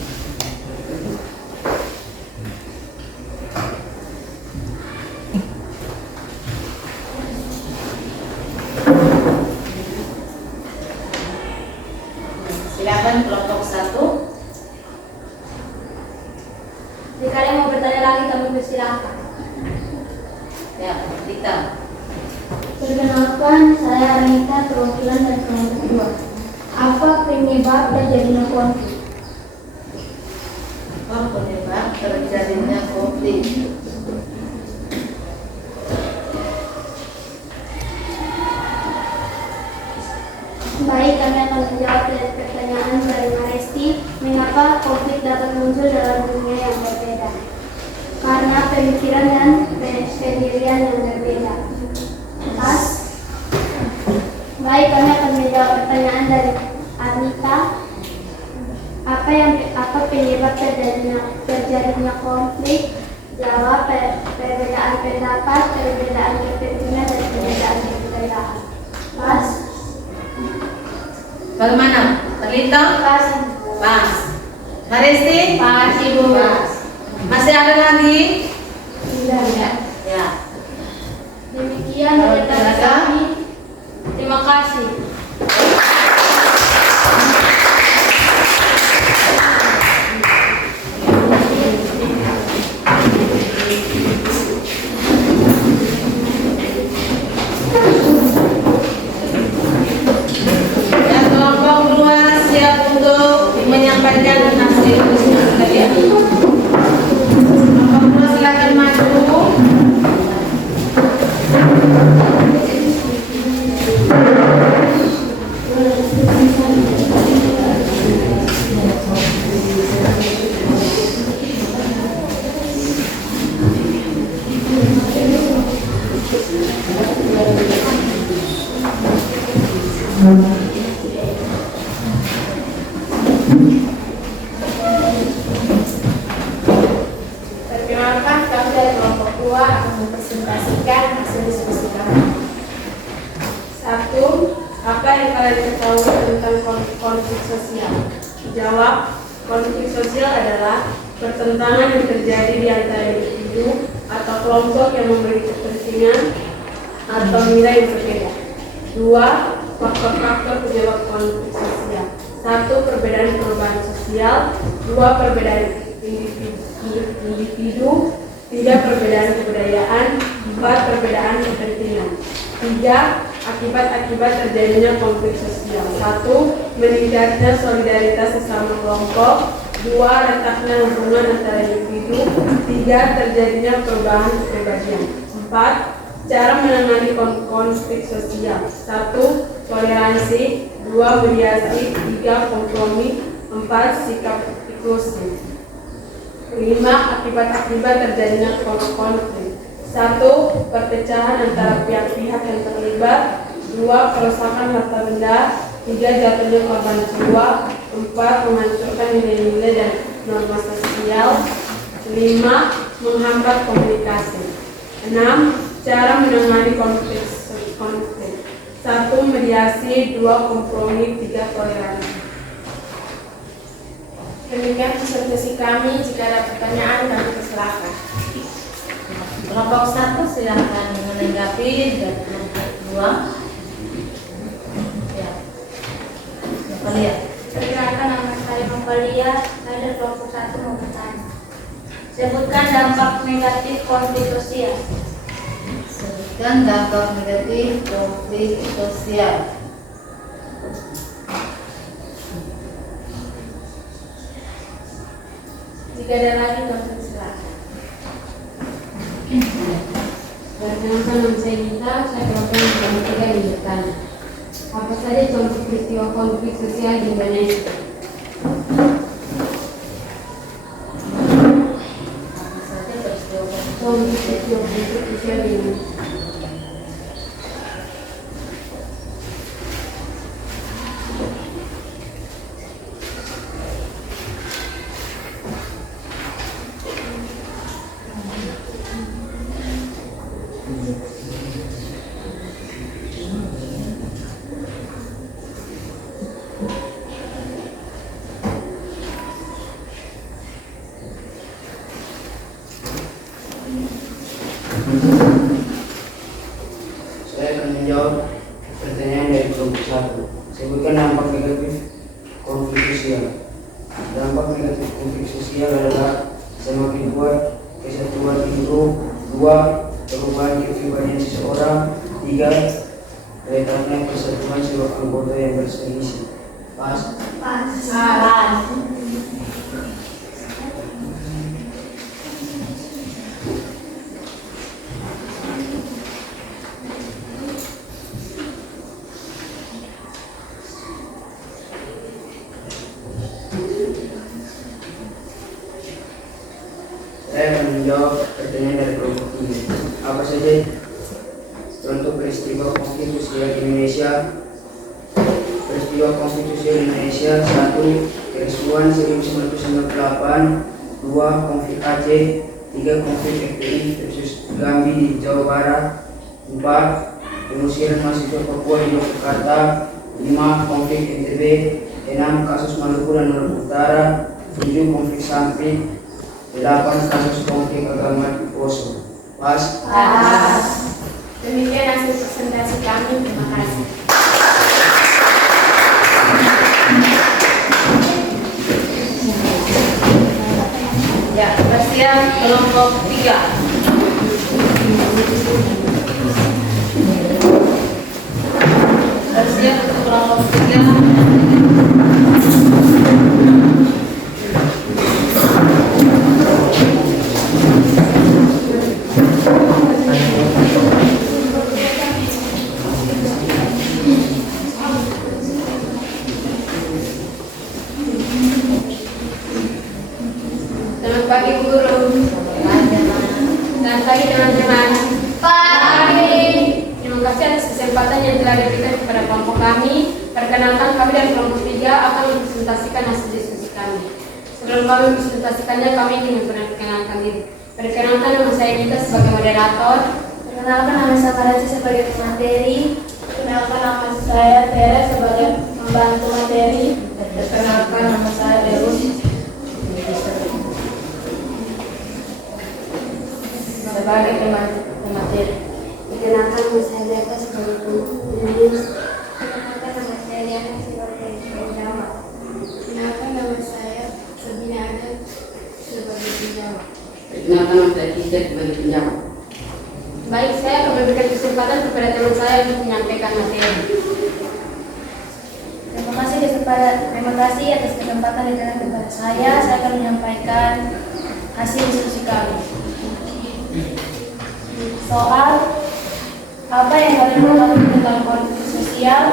Silakan kelompok 1. Jika ada yang mau bertanya lagi, kami persilakan. Ya, Rita. Perkenalkan, saya Anita, perwakilan dari kelompok 2. Apa penyebab terjadinya konflik? Apa penyebab terjadinya konflik? Baik, kami akan menjawab dari pertanyaan dari Mariesti. Mengapa konflik dapat muncul dalam dunia yang berbeda? Karena pemikiran dan pendirian yang berbeda. Pas. Baik, kami akan menjawab pertanyaan dari Anita. Apa penyebab terjadinya konflik? Jawab, perbedaan pendapat, perbedaan kepentingan, dan perbedaan kebudayaan. Pas. Bagaimana? Terlita? Pas. Pas. Mariesti? Pas, Ibu. Pas. Masih ada lagi? Tidak. Ya. Demikian dari kami. Terima kasih. Dan kelompok 2 siap untuk menyampaikan hasil diskusi kalian. Kelompok 2 silakan maju. Perkenalkan, kami dari kelompok 2 akan mempresentasikan hasil diskusi kami. 1. Apa yang kalian ketahui tentang konflik sosial? Jawab, konflik sosial adalah pertentangan yang terjadi di antara individu atau kelompok yang memiliki kepentingan atau nilai yang berbeda. 2. Faktor-faktor penyebab konflik sosial. 1. Perbedaan perubahan sosial. 2. Perbedaan individu. 3. Perbedaan kebudayaan. 4. Perbedaan kepentingan. 3. Akibat-akibat terjadinya konflik sosial. 1. Meningkatnya solidaritas sesama kelompok. 2. Retaknya hubungan antara individu. 3. Terjadinya perubahan kepribadian. 4. Cara menangani konflik sosial. 1. Toleransi. 2. Mediasi. 3. Kompromi. 4. Sikap inklusif. 5. Akibat-akibat terjadinya konflik. 1. Perpecahan antara pihak-pihak yang terlibat. 2. Kerusakan harta benda. 3. Jatuhnya korban jiwa. 4. Menghancurkan nilai-nilai dan norma sosial. 5. Menghambat komunikasi. 6. Cara menangani konflik. 1. Mediasi. 2. Kompromi. 3. Toleransi. Demikian presentasi kami. Jika ada pertanyaan kami persilakan. Kelompok 1 silakan menanggapi dan kelompok 2. Ya. Kalian. Perkenalkan, nama saya Novalia. Saya dari kelompok 1 mau bertanya. Sebutkan dampak negatif konflik sosial. Sebutkan dampak negatif konflik sosial. Jika ada lagi kami persilakan. Perkenalkan, nama saya Gita. Saya kelompok yang 3 yang bertanya. Apa saja contoh peristiwa konflik sosial di Indonesia? Apa saja peristiwa konflik Contoh peristiwa konflik sosial di Indonesia. Saya akan menjawab pertanyaan dari kelompok 1. Sebutkan dampak negatif konflik sosial. Dampak negatif konflik sosial adalah semakin kuat kesatuan individu. 2. Perubahan kepribadian seseorang. 3. Retaknya persatuan seluruh anggota yang berselisih. Pas. Saya akan menjawab pertanyaan dari kelompok 3. Apa saja contoh peristiwa konflik sosial di Indonesia? Peristiwa konflik sosial di Indonesia. 1. Kerusuhan 1998. 2. Konflik Aceh. 3. Konflik FPI versus Gambi di Jawa Barat. 4. Pengusiran mahasiswa Papua di Yogyakarta. 5. Konflik NTB. 6. Kasus Maluku dan Maluku Utara. 7. Konflik Sampit. 8. Kasus konflik agama di Poso. Pas. Demikian hasil presentasi kami. Terima kasih. Ya, bersiap kelompok 3. Bersiap untuk kelompok 3. Selamat pagi guru. Selamat pagi teman-teman. Terima kasih atas kesempatan yang telah diberikan kepada kelompok kami. Perkenalkan, kami dari kelompok 3 akan mempresentasikan hasil diskusi kami. Sebelum kami mempresentasikannya, kami ingin memperkenalkan diri. Perkenalkan, nama saya Gita sebagai moderator. Perkenalkan, nama saya Karaci sebagai pemateri. Perkenalkan, nama saya Tere sebagai pembantu materi. Perkenalkan, nama saya Deus sebagai pemateri. Perkenalkan, nama saya Deka sebagai penulis. Perkenalkan, nama saya Diana sebagai penjawab. Perkenalkan, nama saya Sabina Ada sebagai penjawab. Perkenalkan, nama saya Kisah sebagai penjawab. Baik, saya akan memberikan kesempatan kepada teman saya untuk menyampaikan materi. Terima kasih atas kesempatan yang diberikan kepada saya. Saya akan menyampaikan hasil diskusi kami. Soal Apa yang kalian ketahui tentang konflik sosial?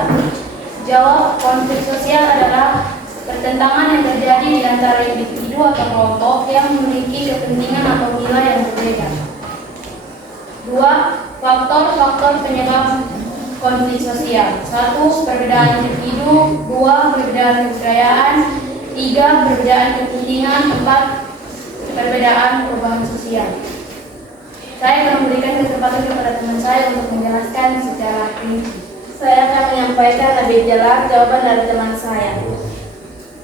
Jawab, konflik sosial adalah pertentangan yang terjadi di antara individu atau kelompok yang memiliki kepentingan atau nilai yang berbeda. 2. Faktor-faktor penyebab konflik sosial. 1. Perbedaan individu. 2. Perbedaan kebudayaan. 3. Perbedaan kepentingan. 4. Perbedaan perubahan sosial. Saya akan memberikan kesempatan kepada teman saya untuk menjelaskan secara rinci. Saya akan menyampaikan lebih jelas jawaban dari teman saya.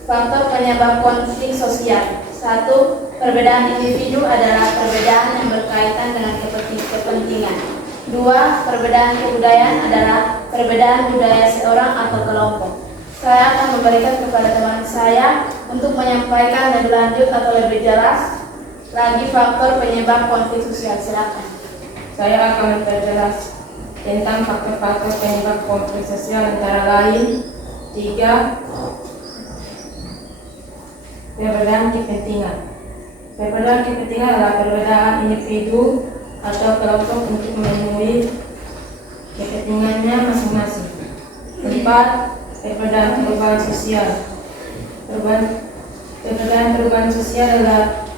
Faktor penyebab konflik sosial. 1. Perbedaan individu adalah perbedaan yang berkaitan dengan kepentingan. 2. Perbedaan kebudayaan adalah perbedaan budaya seorang atau kelompok. Saya akan memberikan kepada teman saya untuk menyampaikan lebih lanjut atau lebih jelas lagi faktor penyebab konflik sosial. Silakan. Saya akan memperjelas tentang faktor-faktor penyebab konflik sosial antara lain 3. Perbedaan kepentingan. Perbedaan kepentingan adalah perbedaan individu atau kelompok untuk memenuhi kepentingannya masing-masing. 4. Perbedaan perubahan sosial. Perbedaan perubahan sosial adalah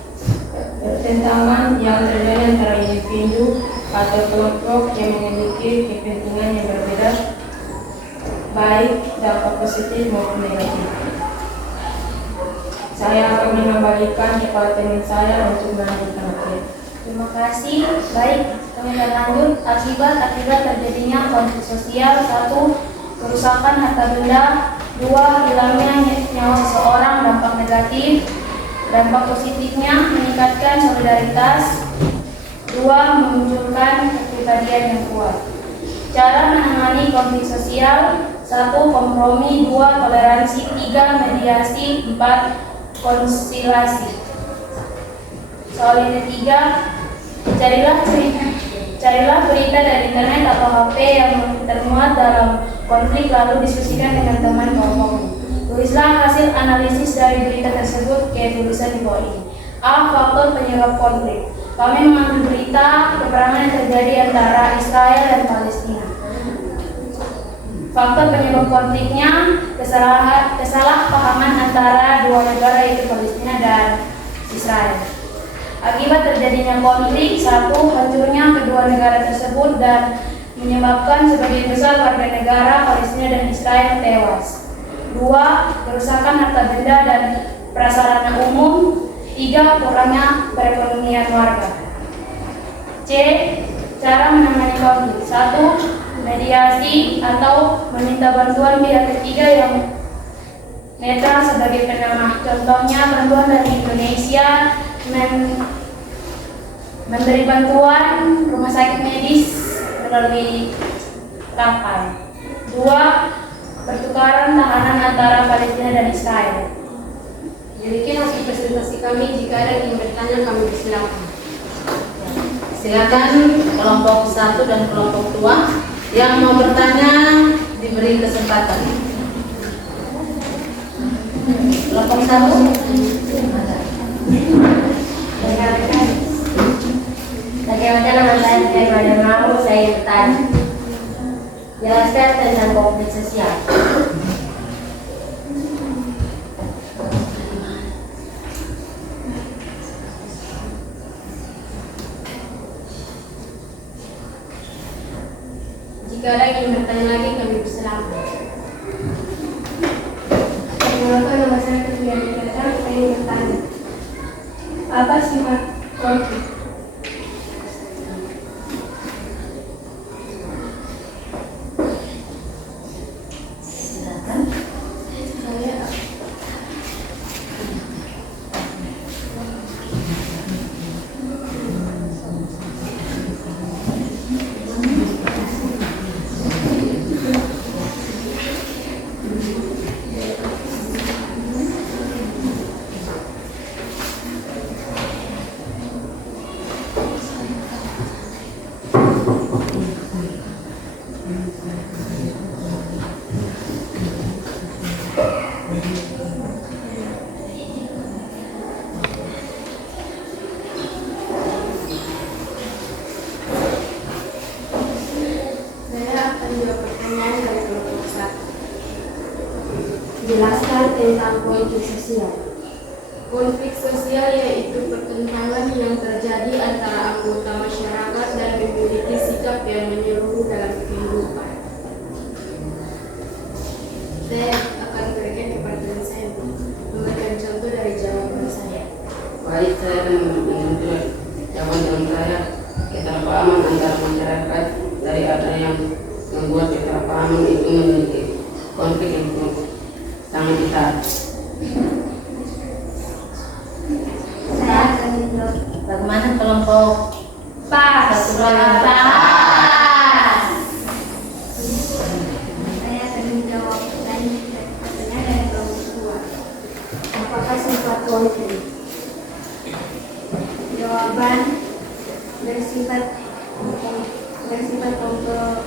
pertentangan yang terjadi antara individu atau kelompok yang memiliki kepentingan yang berbeda, baik dampak positif maupun negatif. Saya akan mengembalikan kepada teman saya untuk melanjutkan materi. Terima kasih. Baik, kami akan lanjut. Akibat terjadinya konflik sosial. 1. Kerusakan harta benda. 2. Hilangnya nyawa seseorang. Dampak negatif. Dampak positifnya meningkatkan solidaritas. 2. Memunculkan kepribadian yang kuat. Cara menangani konflik sosial. 1. Kompromi. 2. Toleransi. 3. Mediasi. 4. Konsilasi. Soal yang ketiga, carilah berita dari internet atau HP yang termuat dalam konflik lalu diskusikan dengan teman kelompokmu. Tulislah hasil analisis dari berita tersebut ke tulisan di bawah ini. A. Faktor penyebab konflik. Kami mengambil berita peperangan yang terjadi antara Israel dan Palestina. Faktor penyebab konfliknya kesalahpahaman antara dua negara yaitu Palestina dan Israel. Akibat terjadinya konflik, 1. Hancurnya kedua negara tersebut dan menyebabkan sebagian besar warga negara Palestina dan Israel tewas. 2. Kerusakan harta benda dan prasarana umum. 3. Kurangnya perekonomian warga. C. Cara menangani konflik. 1. Mediasi atau meminta bantuan pihak ketiga yang netral sebagai penengah. Contohnya bantuan dari Indonesia memberi bantuan rumah sakit medis melalui kapal. 2. Pertukaran tahanan antara Palestina dan Israel. Demikian hasil presentasi kami. Jika ada yang bertanya, kami persilakan. Silakan kelompok 1 dan kelompok 2 yang mau bertanya diberi kesempatan. Kelompok 1. Bagaimana nama saya daripada mau saya bertanya. Jelaskan tentang konflik sosial. Jika ada yang bertanya lagi, kami persilakan. Perkenalkan, nama saya Ketulian Dikata. Saya ingin bertanya, apa sifat konflik? Jelaskan tentang konflik sosial. Konflik sosial yaitu pertentangan yang terjadi antara anggota masyarakat dan memiliki sikap yang menyeluruh dalam kehidupan. Saya akan berikan kepada saya memberikan contoh dari jawaban saya. Baik, saya akan menunjukkan jawaban saya. Kesalahpahaman antara masyarakat dari ada yang membuat kesalahpahaman itu memiliki konflik yang sangat besar. Saya akan menjawab. Bagaimana kelompok Pas. Pas. Saya akan menjawab dan pertanyaan dari kelompok 2. Apakah sifat konflik? Jawaban bersifat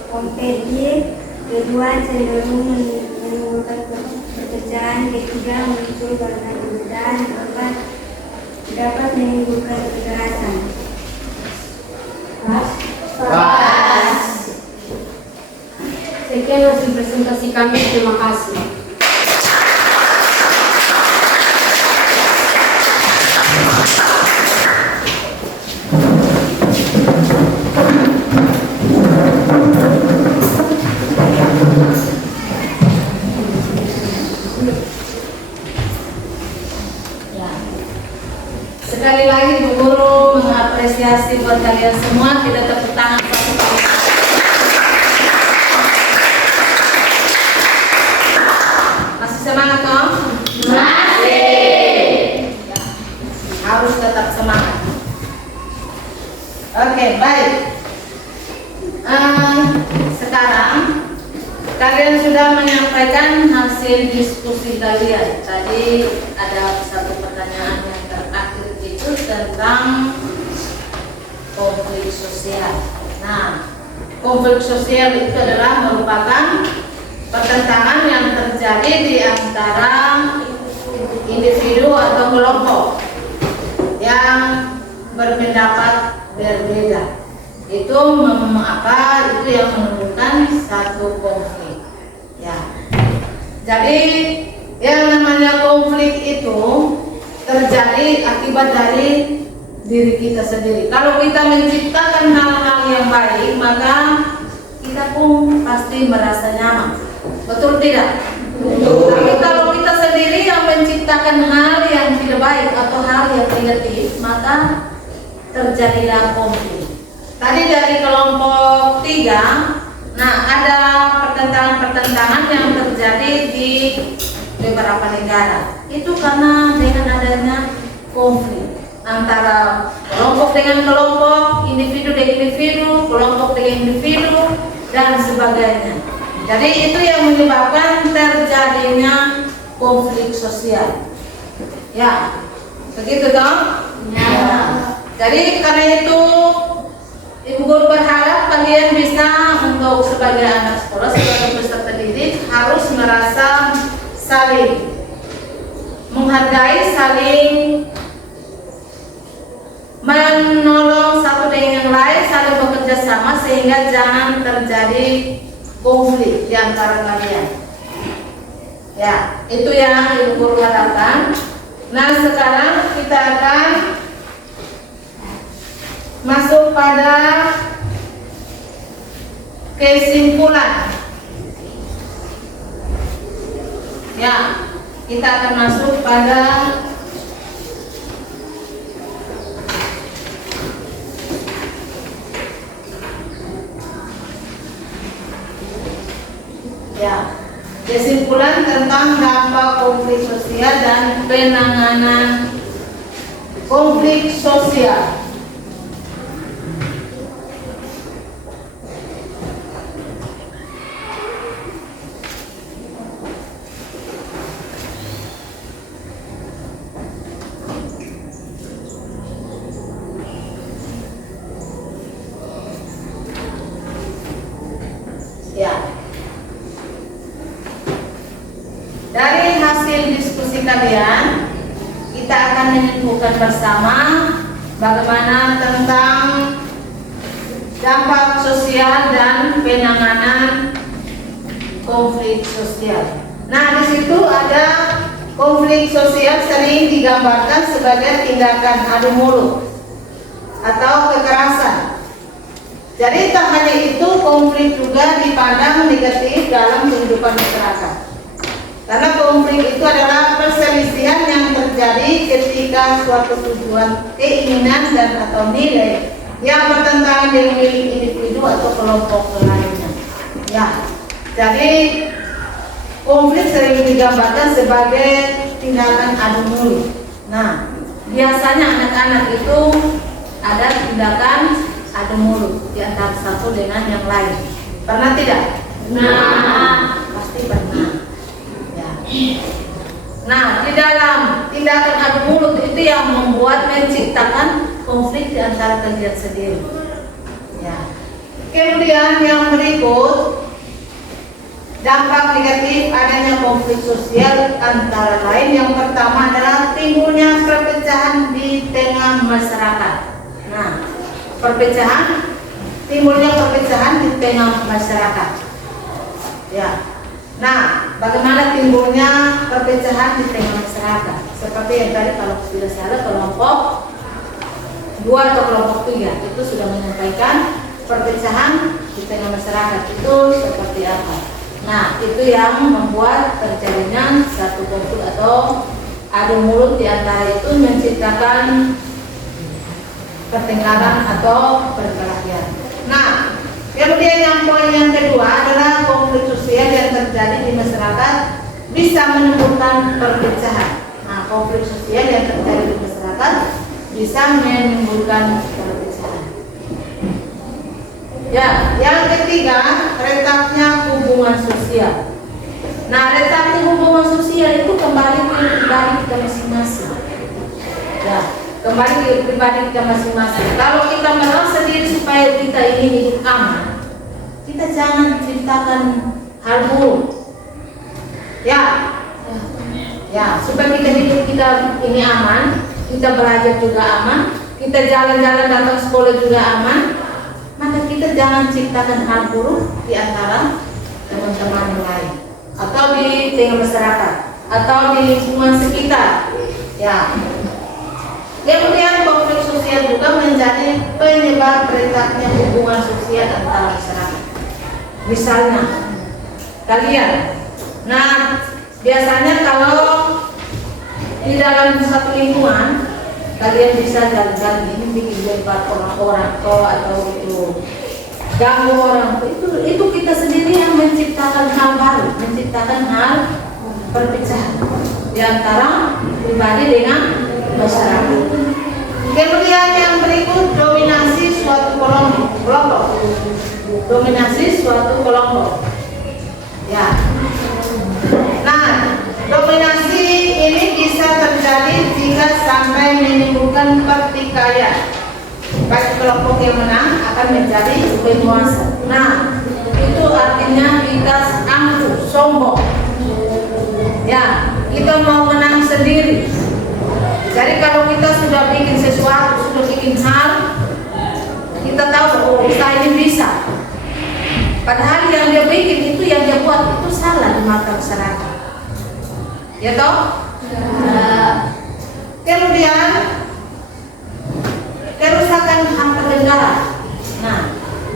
kompetitif, kedua cenderung menimbulkan pekerjaan, ketiga muncul karena perbedaan, keempat dapat menimbulkan kekerasan. Pas. Sekian hasil presentasi kami. Terima kasih. Ya. Sekali lagi Bu Guru mengapresiasi buat kalian semua. Kita tepuk tangan satu kali. Masih semangat dong? Masih. Ya. Harus tetap semangat. Oke, baik. Sekarang kalian sudah menyampaikan hasil diskusi kalian. Tadi ada satu pertanyaan yang terakhir itu tentang konflik sosial. Nah, konflik sosial itu adalah merupakan pertentangan yang terjadi di antara individu atau kelompok yang berpendapat berbeda. Itu itu yang menimbulkan satu konflik. Ya. Jadi yang namanya konflik itu terjadi akibat dari diri kita sendiri. Kalau kita menciptakan hal-hal yang baik, maka kita pun pasti merasa nyaman. Betul tidak? Betul. Tapi kalau kita sendiri yang menciptakan hal yang tidak baik atau hal yang negatif, maka terjadilah konflik. Tadi dari kelompok 3, nah ada pertentangan-pertentangan yang terjadi di beberapa negara. Itu karena dengan adanya konflik antara kelompok dengan kelompok, individu dengan individu, kelompok dengan individu, dan sebagainya. Jadi itu yang menyebabkan terjadinya konflik sosial. Ya, begitu dong? Ya. Jadi karena itu Ibu Guru berharap kalian bisa untuk sebagai anak sekolah, sebagai peserta didik harus merasa saling menghargai, saling menolong satu dengan yang lain, saling bekerja sama sehingga jangan terjadi konflik di antara kalian. Ya, itu yang Ibu Guru harapkan. Nah, sekarang kita akan masuk pada kesimpulan. Ya, kita akan masuk pada kesimpulan tentang dampak konflik sosial dan penanganan konflik sosial. Dari hasil diskusi kalian, kita akan menyimpulkan bersama bagaimana tentang dampak sosial dan penanganan konflik sosial. Nah, di situ ada konflik sosial sering digambarkan sebagai tindakan adu mulut atau kekerasan. Jadi tak hanya itu, konflik juga dipandang negatif dalam kehidupan masyarakat. Karena konflik itu adalah perselisihan yang terjadi ketika suatu tujuan, keinginan dan atau nilai yang bertentangan dengan milik individu atau kelompok lainnya. Ya, jadi konflik sering digambarkan sebagai tindakan adu mulut. Nah, biasanya anak-anak itu ada tindakan adu mulut di antara satu dengan yang lain. Pernah tidak? Nah, pasti pernah. Ya. Nah, di dalam tindakan adu mulut itu yang membuat menciptakan konflik di antara kalian sendiri. Ya. Kemudian yang berikut, dampak negatif adanya konflik sosial antara lain yang pertama adalah timbulnya perpecahan di tengah masyarakat. Nah, timbulnya perpecahan di tengah masyarakat. Ya. Nah, bagaimana timbulnya perpecahan di tengah masyarakat? Seperti yang tadi kalau tidak salah kelompok 2 atau kelompok 3 itu sudah menyampaikan perpecahan di tengah masyarakat itu seperti apa. Nah, itu yang membuat terjadinya satu konflik atau adu mulut di antara itu menciptakan pertengkaran atau perkelahian. Nah, kemudian yang poin yang kedua adalah konflik sosial yang terjadi di masyarakat bisa menimbulkan perpecahan. Nah, konflik sosial yang terjadi di masyarakat bisa menimbulkan perpecahan. Ya, yang ketiga, retaknya hubungan sosial. Nah, retaknya hubungan sosial itu kembali ke pribadi kita masing-masing. Ya, kembali ke pribadi kita masing-masing. Kalau kita merasa diri supaya kita ini hidup aman, kita jangan ceritakan hal buruk. Ya, supaya kita hidup kita ini aman, kita belajar juga aman, kita jalan-jalan datang sekolah juga aman. Maka kita jangan ciptakan hal buruk di antara teman-teman yang lain, atau di tengah masyarakat, atau di lingkungan sekitar. Ya. Kemudian konflik sosial juga menjadi penyebab retaknya hubungan sosial antara masyarakat. Misalnya, kalian, nah biasanya kalau di dalam satu lingkungan kalian bisa jalan-jalan ini bikin debat orang-orang atau itu ganggu orang itu kita sendiri yang menciptakan hal baru, menciptakan hal perpecahan di antara pribadi dengan masyarakat. Kemudian yang berikut, dominasi suatu kelompok. Dominasi suatu kelompok. Ya. Nah, dominasi ini bisa terjadi jika sampai menimbulkan pertikaian. Baik kelompok yang menang akan menjadi penguasa. Nah, itu artinya kita angkuh, sombong. Ya, kita mau menang sendiri. Jadi kalau kita sudah bikin sesuatu, sudah bikin hal, kita tahu bahwa usaha ini bisa. Padahal yang dia bikin itu, yang dia buat itu salah di mata masyarakat. Ya toh? Kemudian kerusakan harta negara. Nah,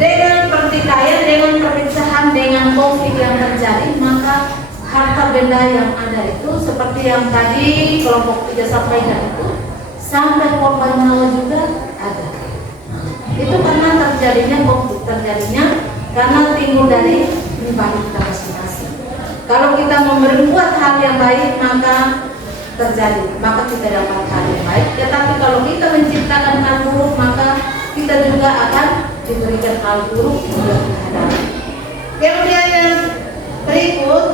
dengan pertikaian, dengan perpecahan, dengan konflik yang terjadi, maka harta benda yang ada itu seperti yang tadi kelompok 3 sampaikan itu, sampai korban nyawa juga ada. Itu karena terjadinya konflik, karena timbul dari pribadi kita masing-masing. Kalau kita membuat hal yang baik, maka kita dapat hal yang baik. Tetapi kalau kita menciptakan hal buruk, maka kita juga akan diberikan hal buruk yang dihadapi. Kemudian yang berikut,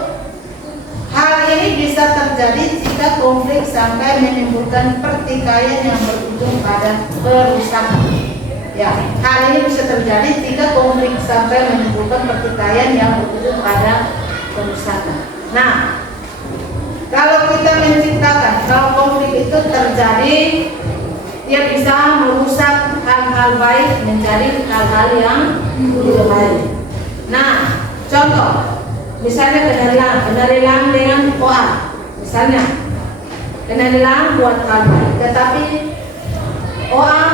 hal ini bisa terjadi jika konflik sampai menimbulkan pertikaian yang berujung pada kerusakan. Ya, hal ini bisa terjadi jika konflik sampai menimbulkan pertikaian yang berujung pada kerusakan. Nah, kalau kita menciptakan, kalau konflik itu terjadi, dia bisa merusak hal-hal baik menjadi hal-hal yang tidak baik. Nah, contoh, Misalnya kenalilang dengan OA. Misalnya kenalilang buat hal baik, tetapi OA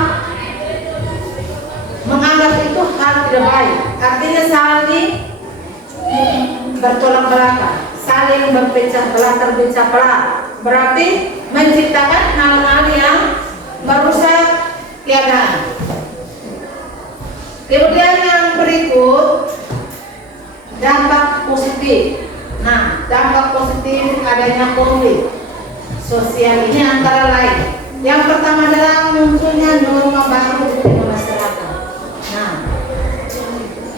menganggap itu hal tidak baik. Artinya saling bertolak belakang, saling berpecah belah, terpecah belah. Berarti menciptakan hal-hal yang merusak keadaan. Kemudian yang berikut, dampak positif. Nah, dampak positif adanya konflik sosial ini antara lain. Yang pertama adalah munculnya norma baru di tengah masyarakat. Nah,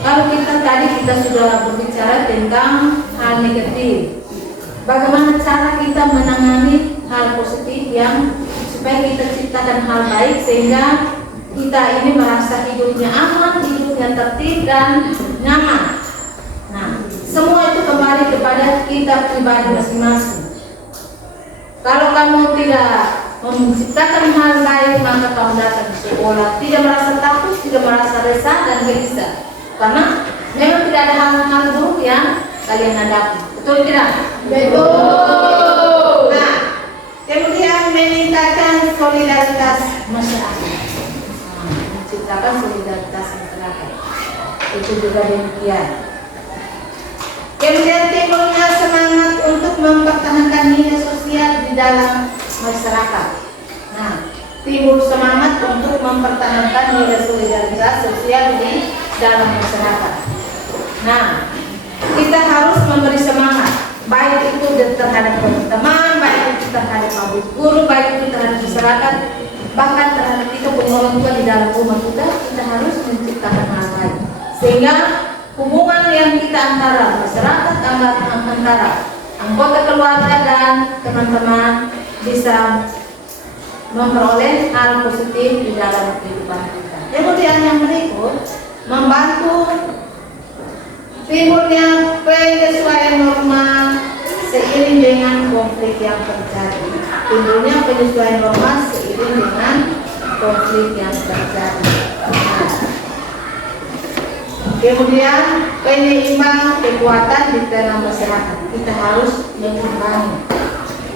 kalau kita sudah berbicara tentang hal negatif. Bagaimana cara kita menangani hal positif yang supaya kita ciptakan hal baik sehingga kita ini merasa hidupnya aman, hidupnya tertib dan nyaman. Nah, semua itu kembali kepada kita pribadi masing-masing. Kalau kamu tidak menciptakan hal baik, maka kamu datang ke sekolah tidak merasa takut, tidak merasa resah dan gelisah, karena memang tidak ada hal-hal buruk yang kalian hadapi. Betul tidak? Betul. Nah, kemudian meningkatkan solidaritas masyarakat, menciptakan solidaritas masyarakat. Itu juga demikian. Kemudian timbulnya semangat untuk mempertahankan nilai sosial di dalam masyarakat. Nah, timbul semangat untuk mempertahankan nilai solidaritas sosial di dalam masyarakat. Nah, kita harus memberi semangat, baik itu terhadap teman-teman, baik itu terhadap publik guru, baik itu terhadap masyarakat, bahkan terhadap kita punya orang tua di dalam rumah kita harus menciptakan hal baik, sehingga hubungan yang kita antara masyarakat, antara anggota keluarga dan teman-teman bisa memperoleh hal positif di dalam kehidupan kita. Kemudian yang berikut, membantu timbulnya penyesuaian norma seiring dengan konflik yang terjadi. Timbulnya penyesuaian norma seiring dengan konflik yang terjadi. Kemudian penyeimbang kekuatan di dalam masyarakat. Kita harus mengimbangi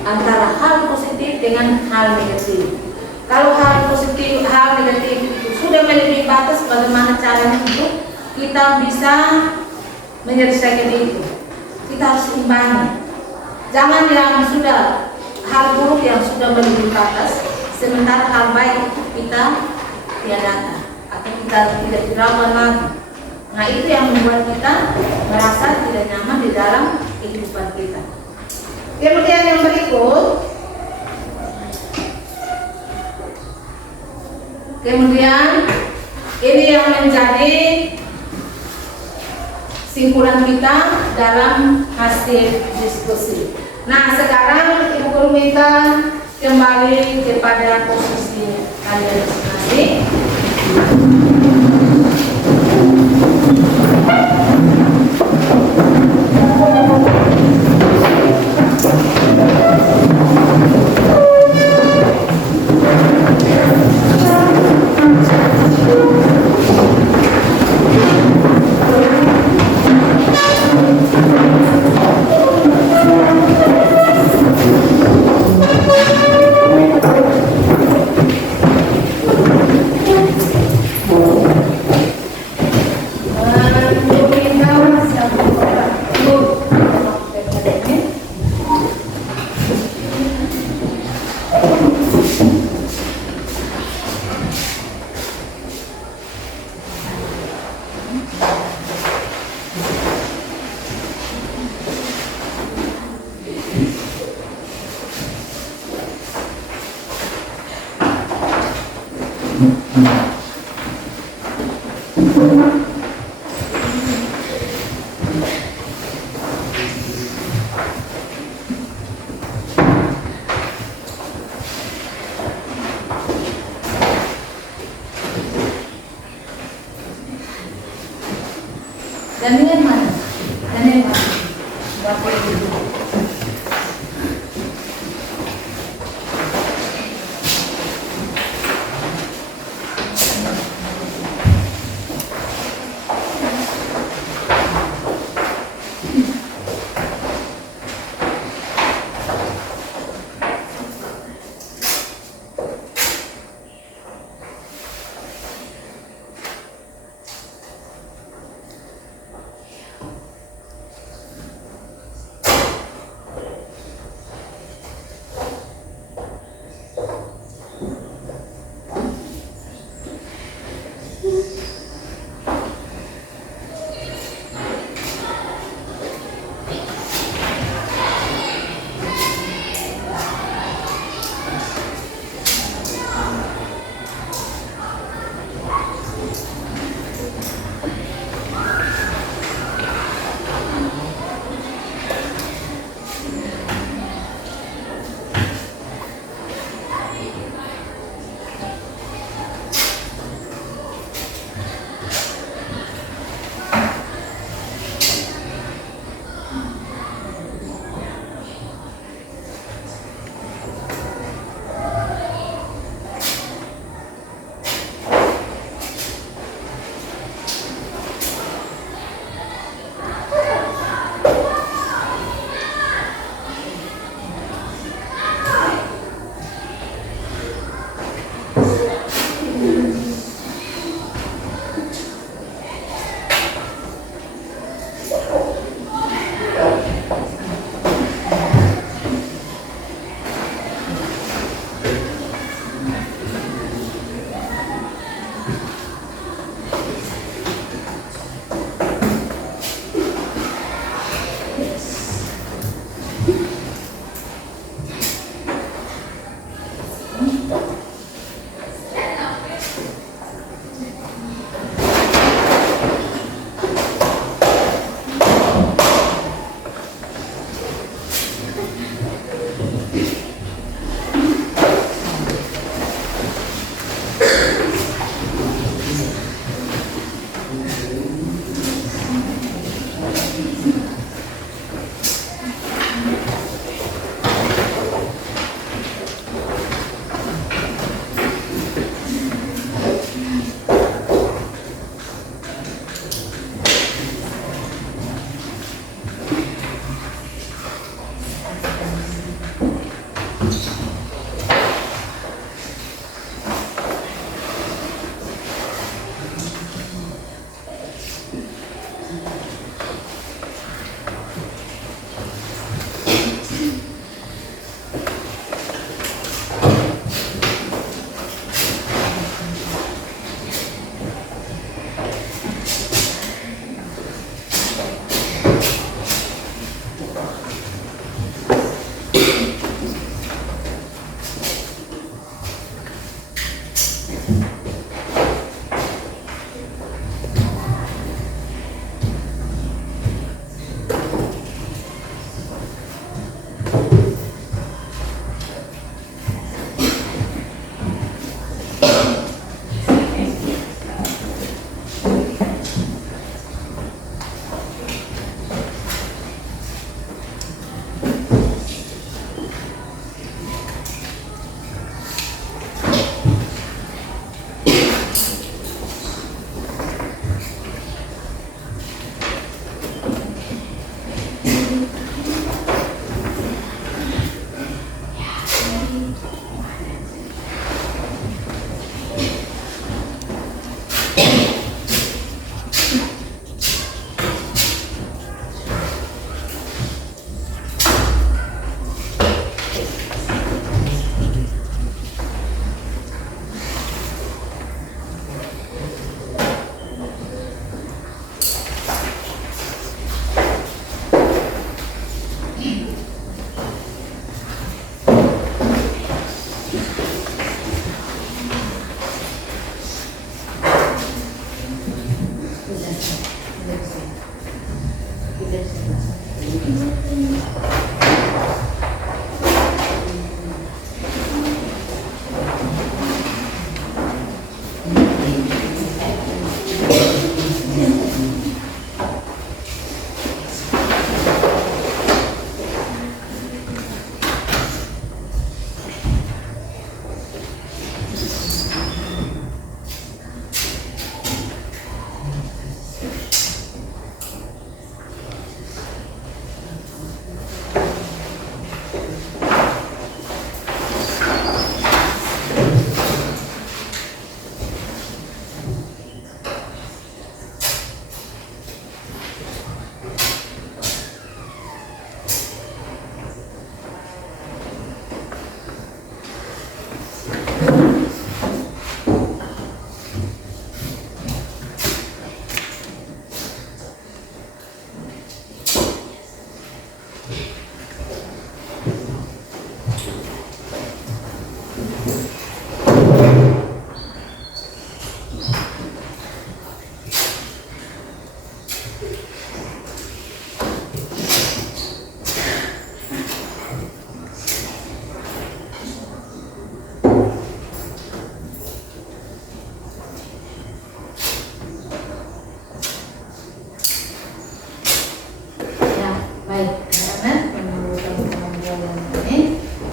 antara hal positif dengan hal negatif. Kalau hal positif, hal negatif itu sudah melebihi batas, bagaimana caranya untuk kita bisa menyelesaikan itu? Kita harus imbangi. Jangan yang sudah hal buruk yang sudah melebihi batas, sementara hal baik itu kita tiadakan atau kita tidak dirawat lagi. Nah, itu yang membuat kita merasa tidak nyaman di dalam kehidupan kita. Kemudian yang berikut, ini yang menjadi simpulan kita dalam hasil diskusi. Nah, sekarang Ibu Guru minta kembali kepada posisi kalian masing-masing. Dan dengan mana? Bapak Ibu.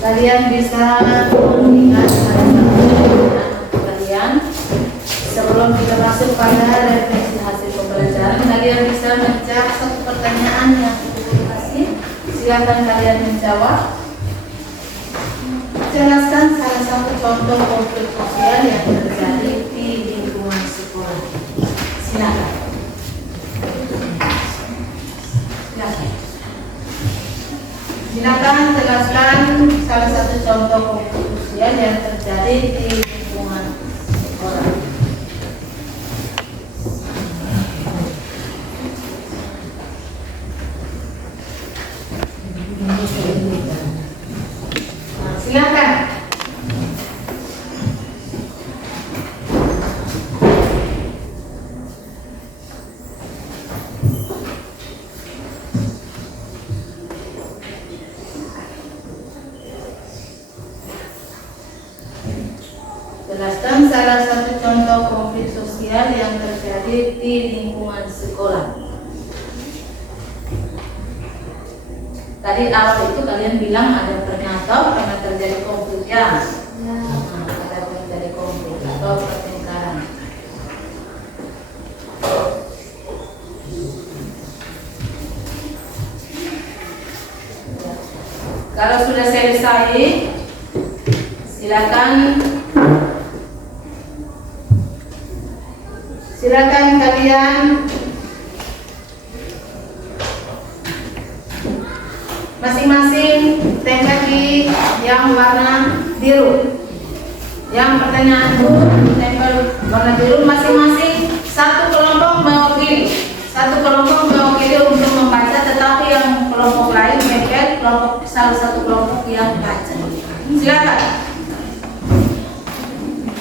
Kalian bisa mengingat kalian sebelum kita masuk pada refleksi hasil pembelajaran. Kalian bisa menjawab satu pertanyaan yang kasih. Silakan kalian menjawab. Jelaskan salah satu contoh konflik sosial yang terjadi di lingkungan sekolah. Silakan. Silakan jelaskan salah satu contoh konflik sosial yang terjadi di lingkungan sekolah. Nah, silakan. Jelaskan salah satu contoh konflik sosial yang terjadi di lingkungan sekolah. Tadi awal itu kalian bilang ada ternyata pernah terjadi konflik ya? Ada terjadi konflik atau pertengkaran. Kalau sudah selesai, silakan kalian masing-masing tengok di yang warna biru. Yang pertanyaan itu tempel warna biru, masing-masing satu kelompok mewakili untuk membaca, tetapi yang kelompok lain salah satu kelompok yang baca. Silakan.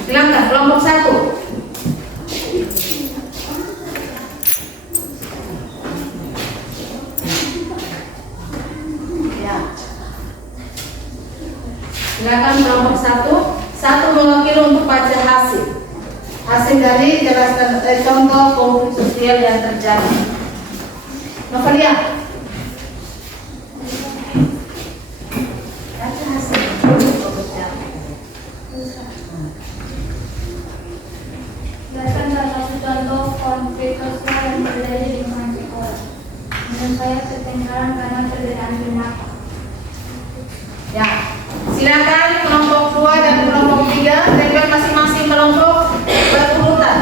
Silakan kelompok 1. Ya. Silakan kelompok 1 mewakili untuk baca hasil dari jelaskan contoh konflik sosial yang terjadi. Novelia. Baca hasil. Jelaskan salah satu contoh konflik sosial yang terjadi di lingkungan sekolah. Menurut saya pertengkaran karena perbedaan pendapat. Ya, silakan kelompok 2 dan kelompok 3 dengan masing-masing kelompok berurutan.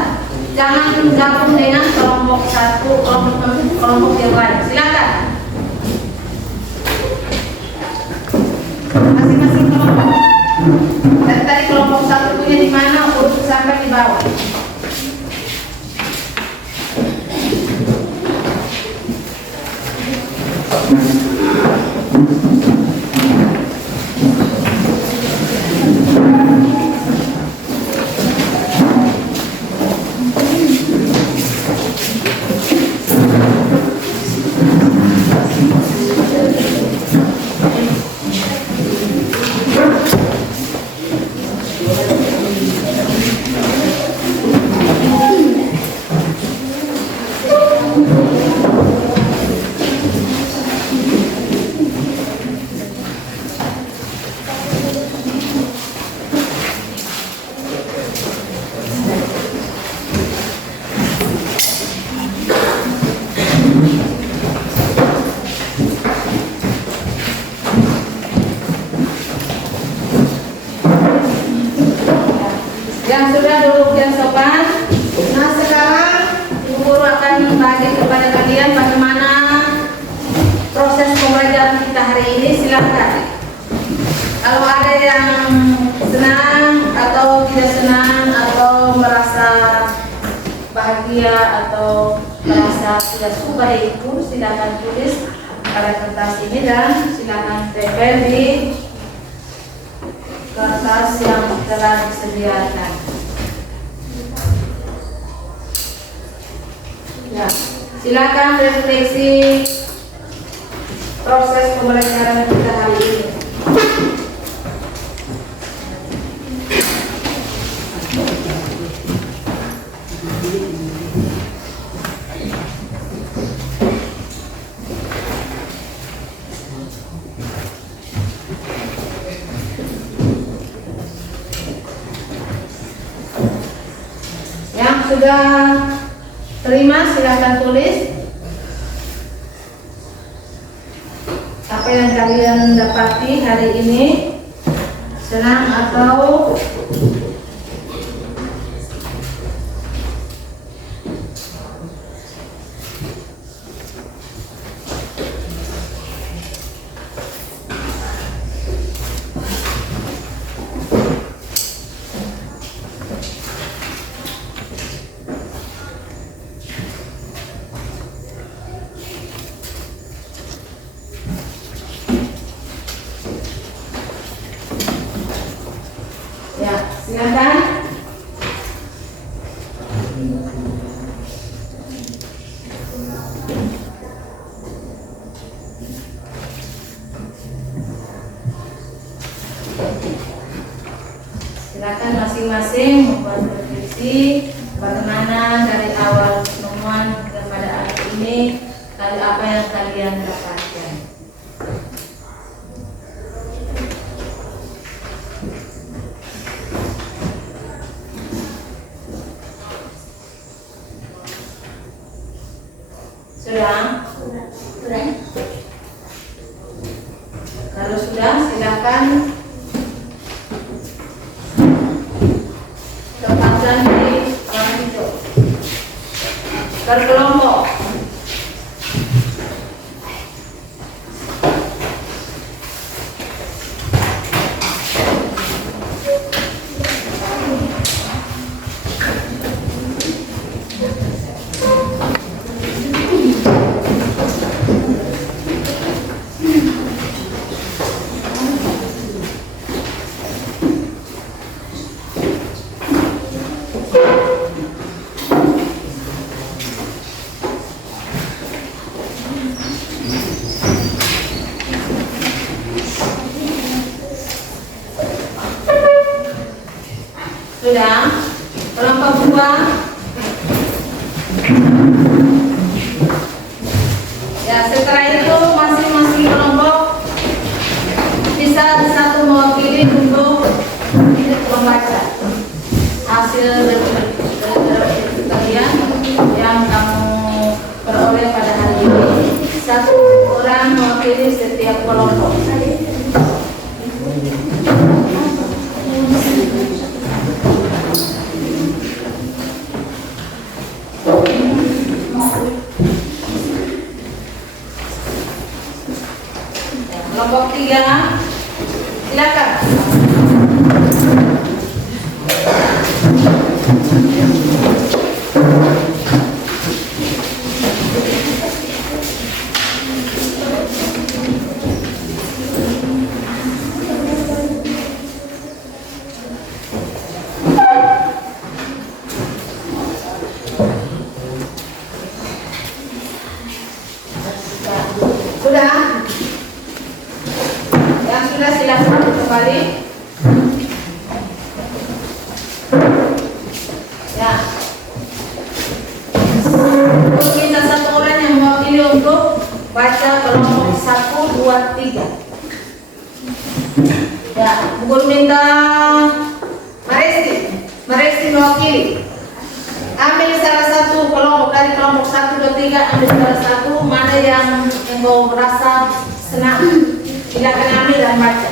Jangan gabung dengan kelompok 1, kelompok yang lain. Silakan. Masing-masing kelompok. Dan tadi kelompok 1 punya di mana urut sampai di bawah. Yang sudah duduk yang sopan. Nah, sekarang Ibu Guru akan membagi kepada kalian bagaimana proses pembelajaran kita hari ini. Silakan. Kalau ada yang senang atau tidak senang atau merasa bahagia atau merasa tidak suka itu, silakan tulis pada kertas ini dan silakan tempel di kertas yang telah disediakan. Ya, silakan refleksi proses pembelajaran kita hari ini. Yang sudah terima silakan tulis apa yang kalian dapati hari ini, senang atau ya, silakan. Silakan masing-masing membuat refleksi bagaimana dari awal pertemuan kepada hari ini, apa yang kalian dapatkan. Sudah? Sudah. Kalau sudah, silakan tempatkan di ruang hijau. Berkelompok. Sudah. Kelompok 2. Ya, setelah itu masing-masing kelompok bisa satu mewakili untuk membaca hasil dari kalian yang kamu peroleh pada hari ini. Satu orang mewakili setiap kelompok. Kelompok 3, silakan. Sudah? Yang sudah silakan kembali. Ya. Kita satu orang yang mewakili untuk baca kelompok 1, 2, 3. Ya, guru minta Maresti mewakili. Ambil salah satu kelompok dari kelompok 1, 2, 3, ambil salah satu mana yang kau merasa senang. Silakan ambil dan baca.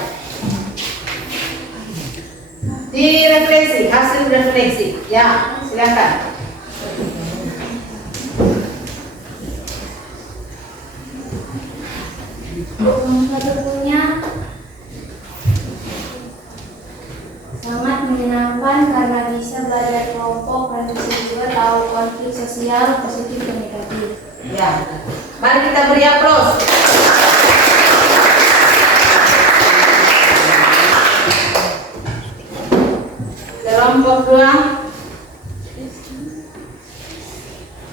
Direfleksi, hasil refleksi. Ya, silakan. Bukunya sangat menyenangkan karena bisa belajar kelompok dan bisa juga tahu konflik sosial positif dan negatif. Ya, mari kita beri aplaus. Kelompok 2.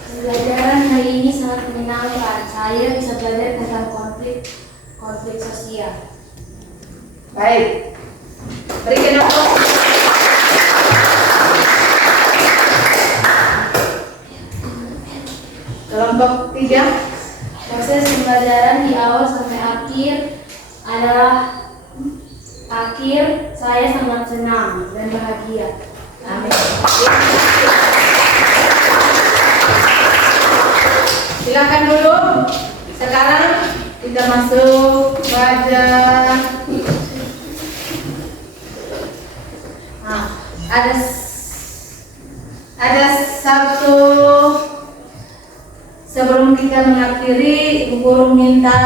Pembelajaran hari ini sangat menyenangkan. Saya bisa belajar tentang konflik sosial. Baik. Berikan aplaus. Kelompok 3. Proses pembelajaran di awal sampai akhir adalah saya sangat senang dan bahagia. Amin. Silakan dulu. Sekarang kita masuk pada ada satu. Sebelum kita mengakhiri, Ibu Guru minta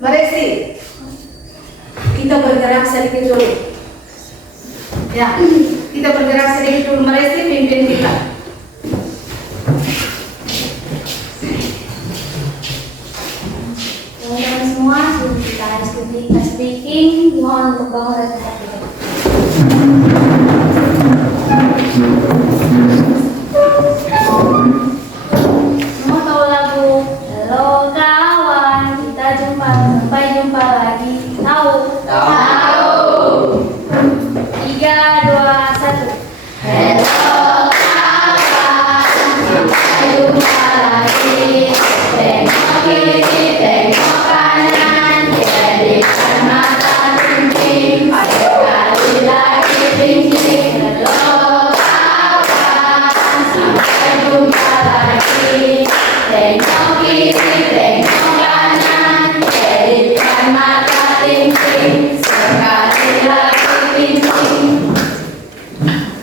Maresti, kita bergerak sedikit dulu. Ya, kita bergerak sedikit dulu. Maresti, pimpin kita. Teman-teman semua, sebelum kita speaking, mohon untuk bangun dan tetap kita. Semua tahu lagu Halo kawan, kita sampai jumpa lagi. Tahu? Tahu. 3, 2, 1. Halo kawan, sampai jumpa lagi. Tengok kiri, tengok kanan, jadikan mata tinggi. Sekali lagi tinggi. Halo kawan, sampai jumpa lagi. Tengok kiri, tengok kanan, jadikan mata tinggi. Sekali lagi tinggi.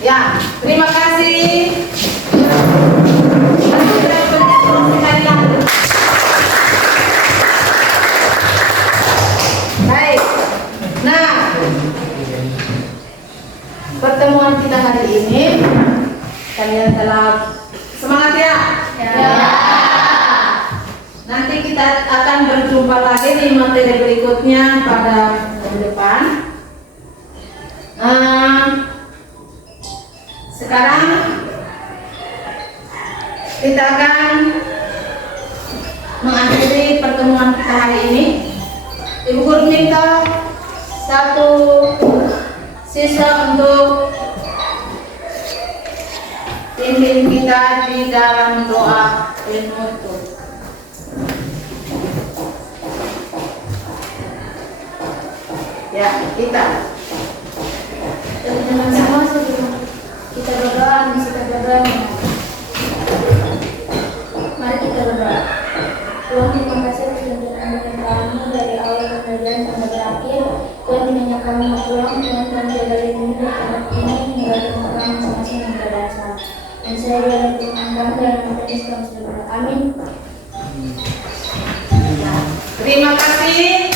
Ya, terima kasih. Baik. Nah, pertemuan kita hari ini kalian telah semangat ya? Ya. Nanti kita akan berjumpa lagi di materi berikutnya pada minggu depan. Sekarang kita akan mengakhiri pertemuan kita hari ini. Ibu Guru minta satu siswa untuk kita di dalam doa penutup. Ya, kita. Teman-teman semua, sebelum kita berdoa, kita berdoa. Mari kita berdoa. Tuhan, terima kasih atas tuntunan kami dari awal pengajaran sampai berakhir. Tuhan, dengan kami pulang, Tuhan jaga lindungi tempat ini hingga tempat kami masing-masing yang berdasar. Dan saya dalam Tuhan kami dalam nama Yesus kami sudah berdoa. Amin. Terima kasih.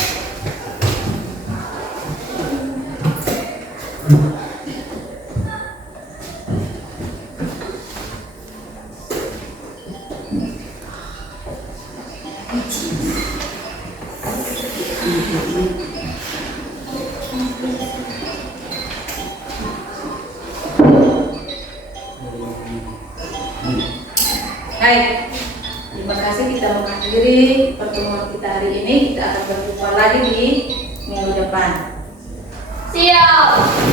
Baik, terima kasih. Kita mengakhiri pertemuan kita hari ini. Kita akan berjumpa lagi di minggu depan. Siap.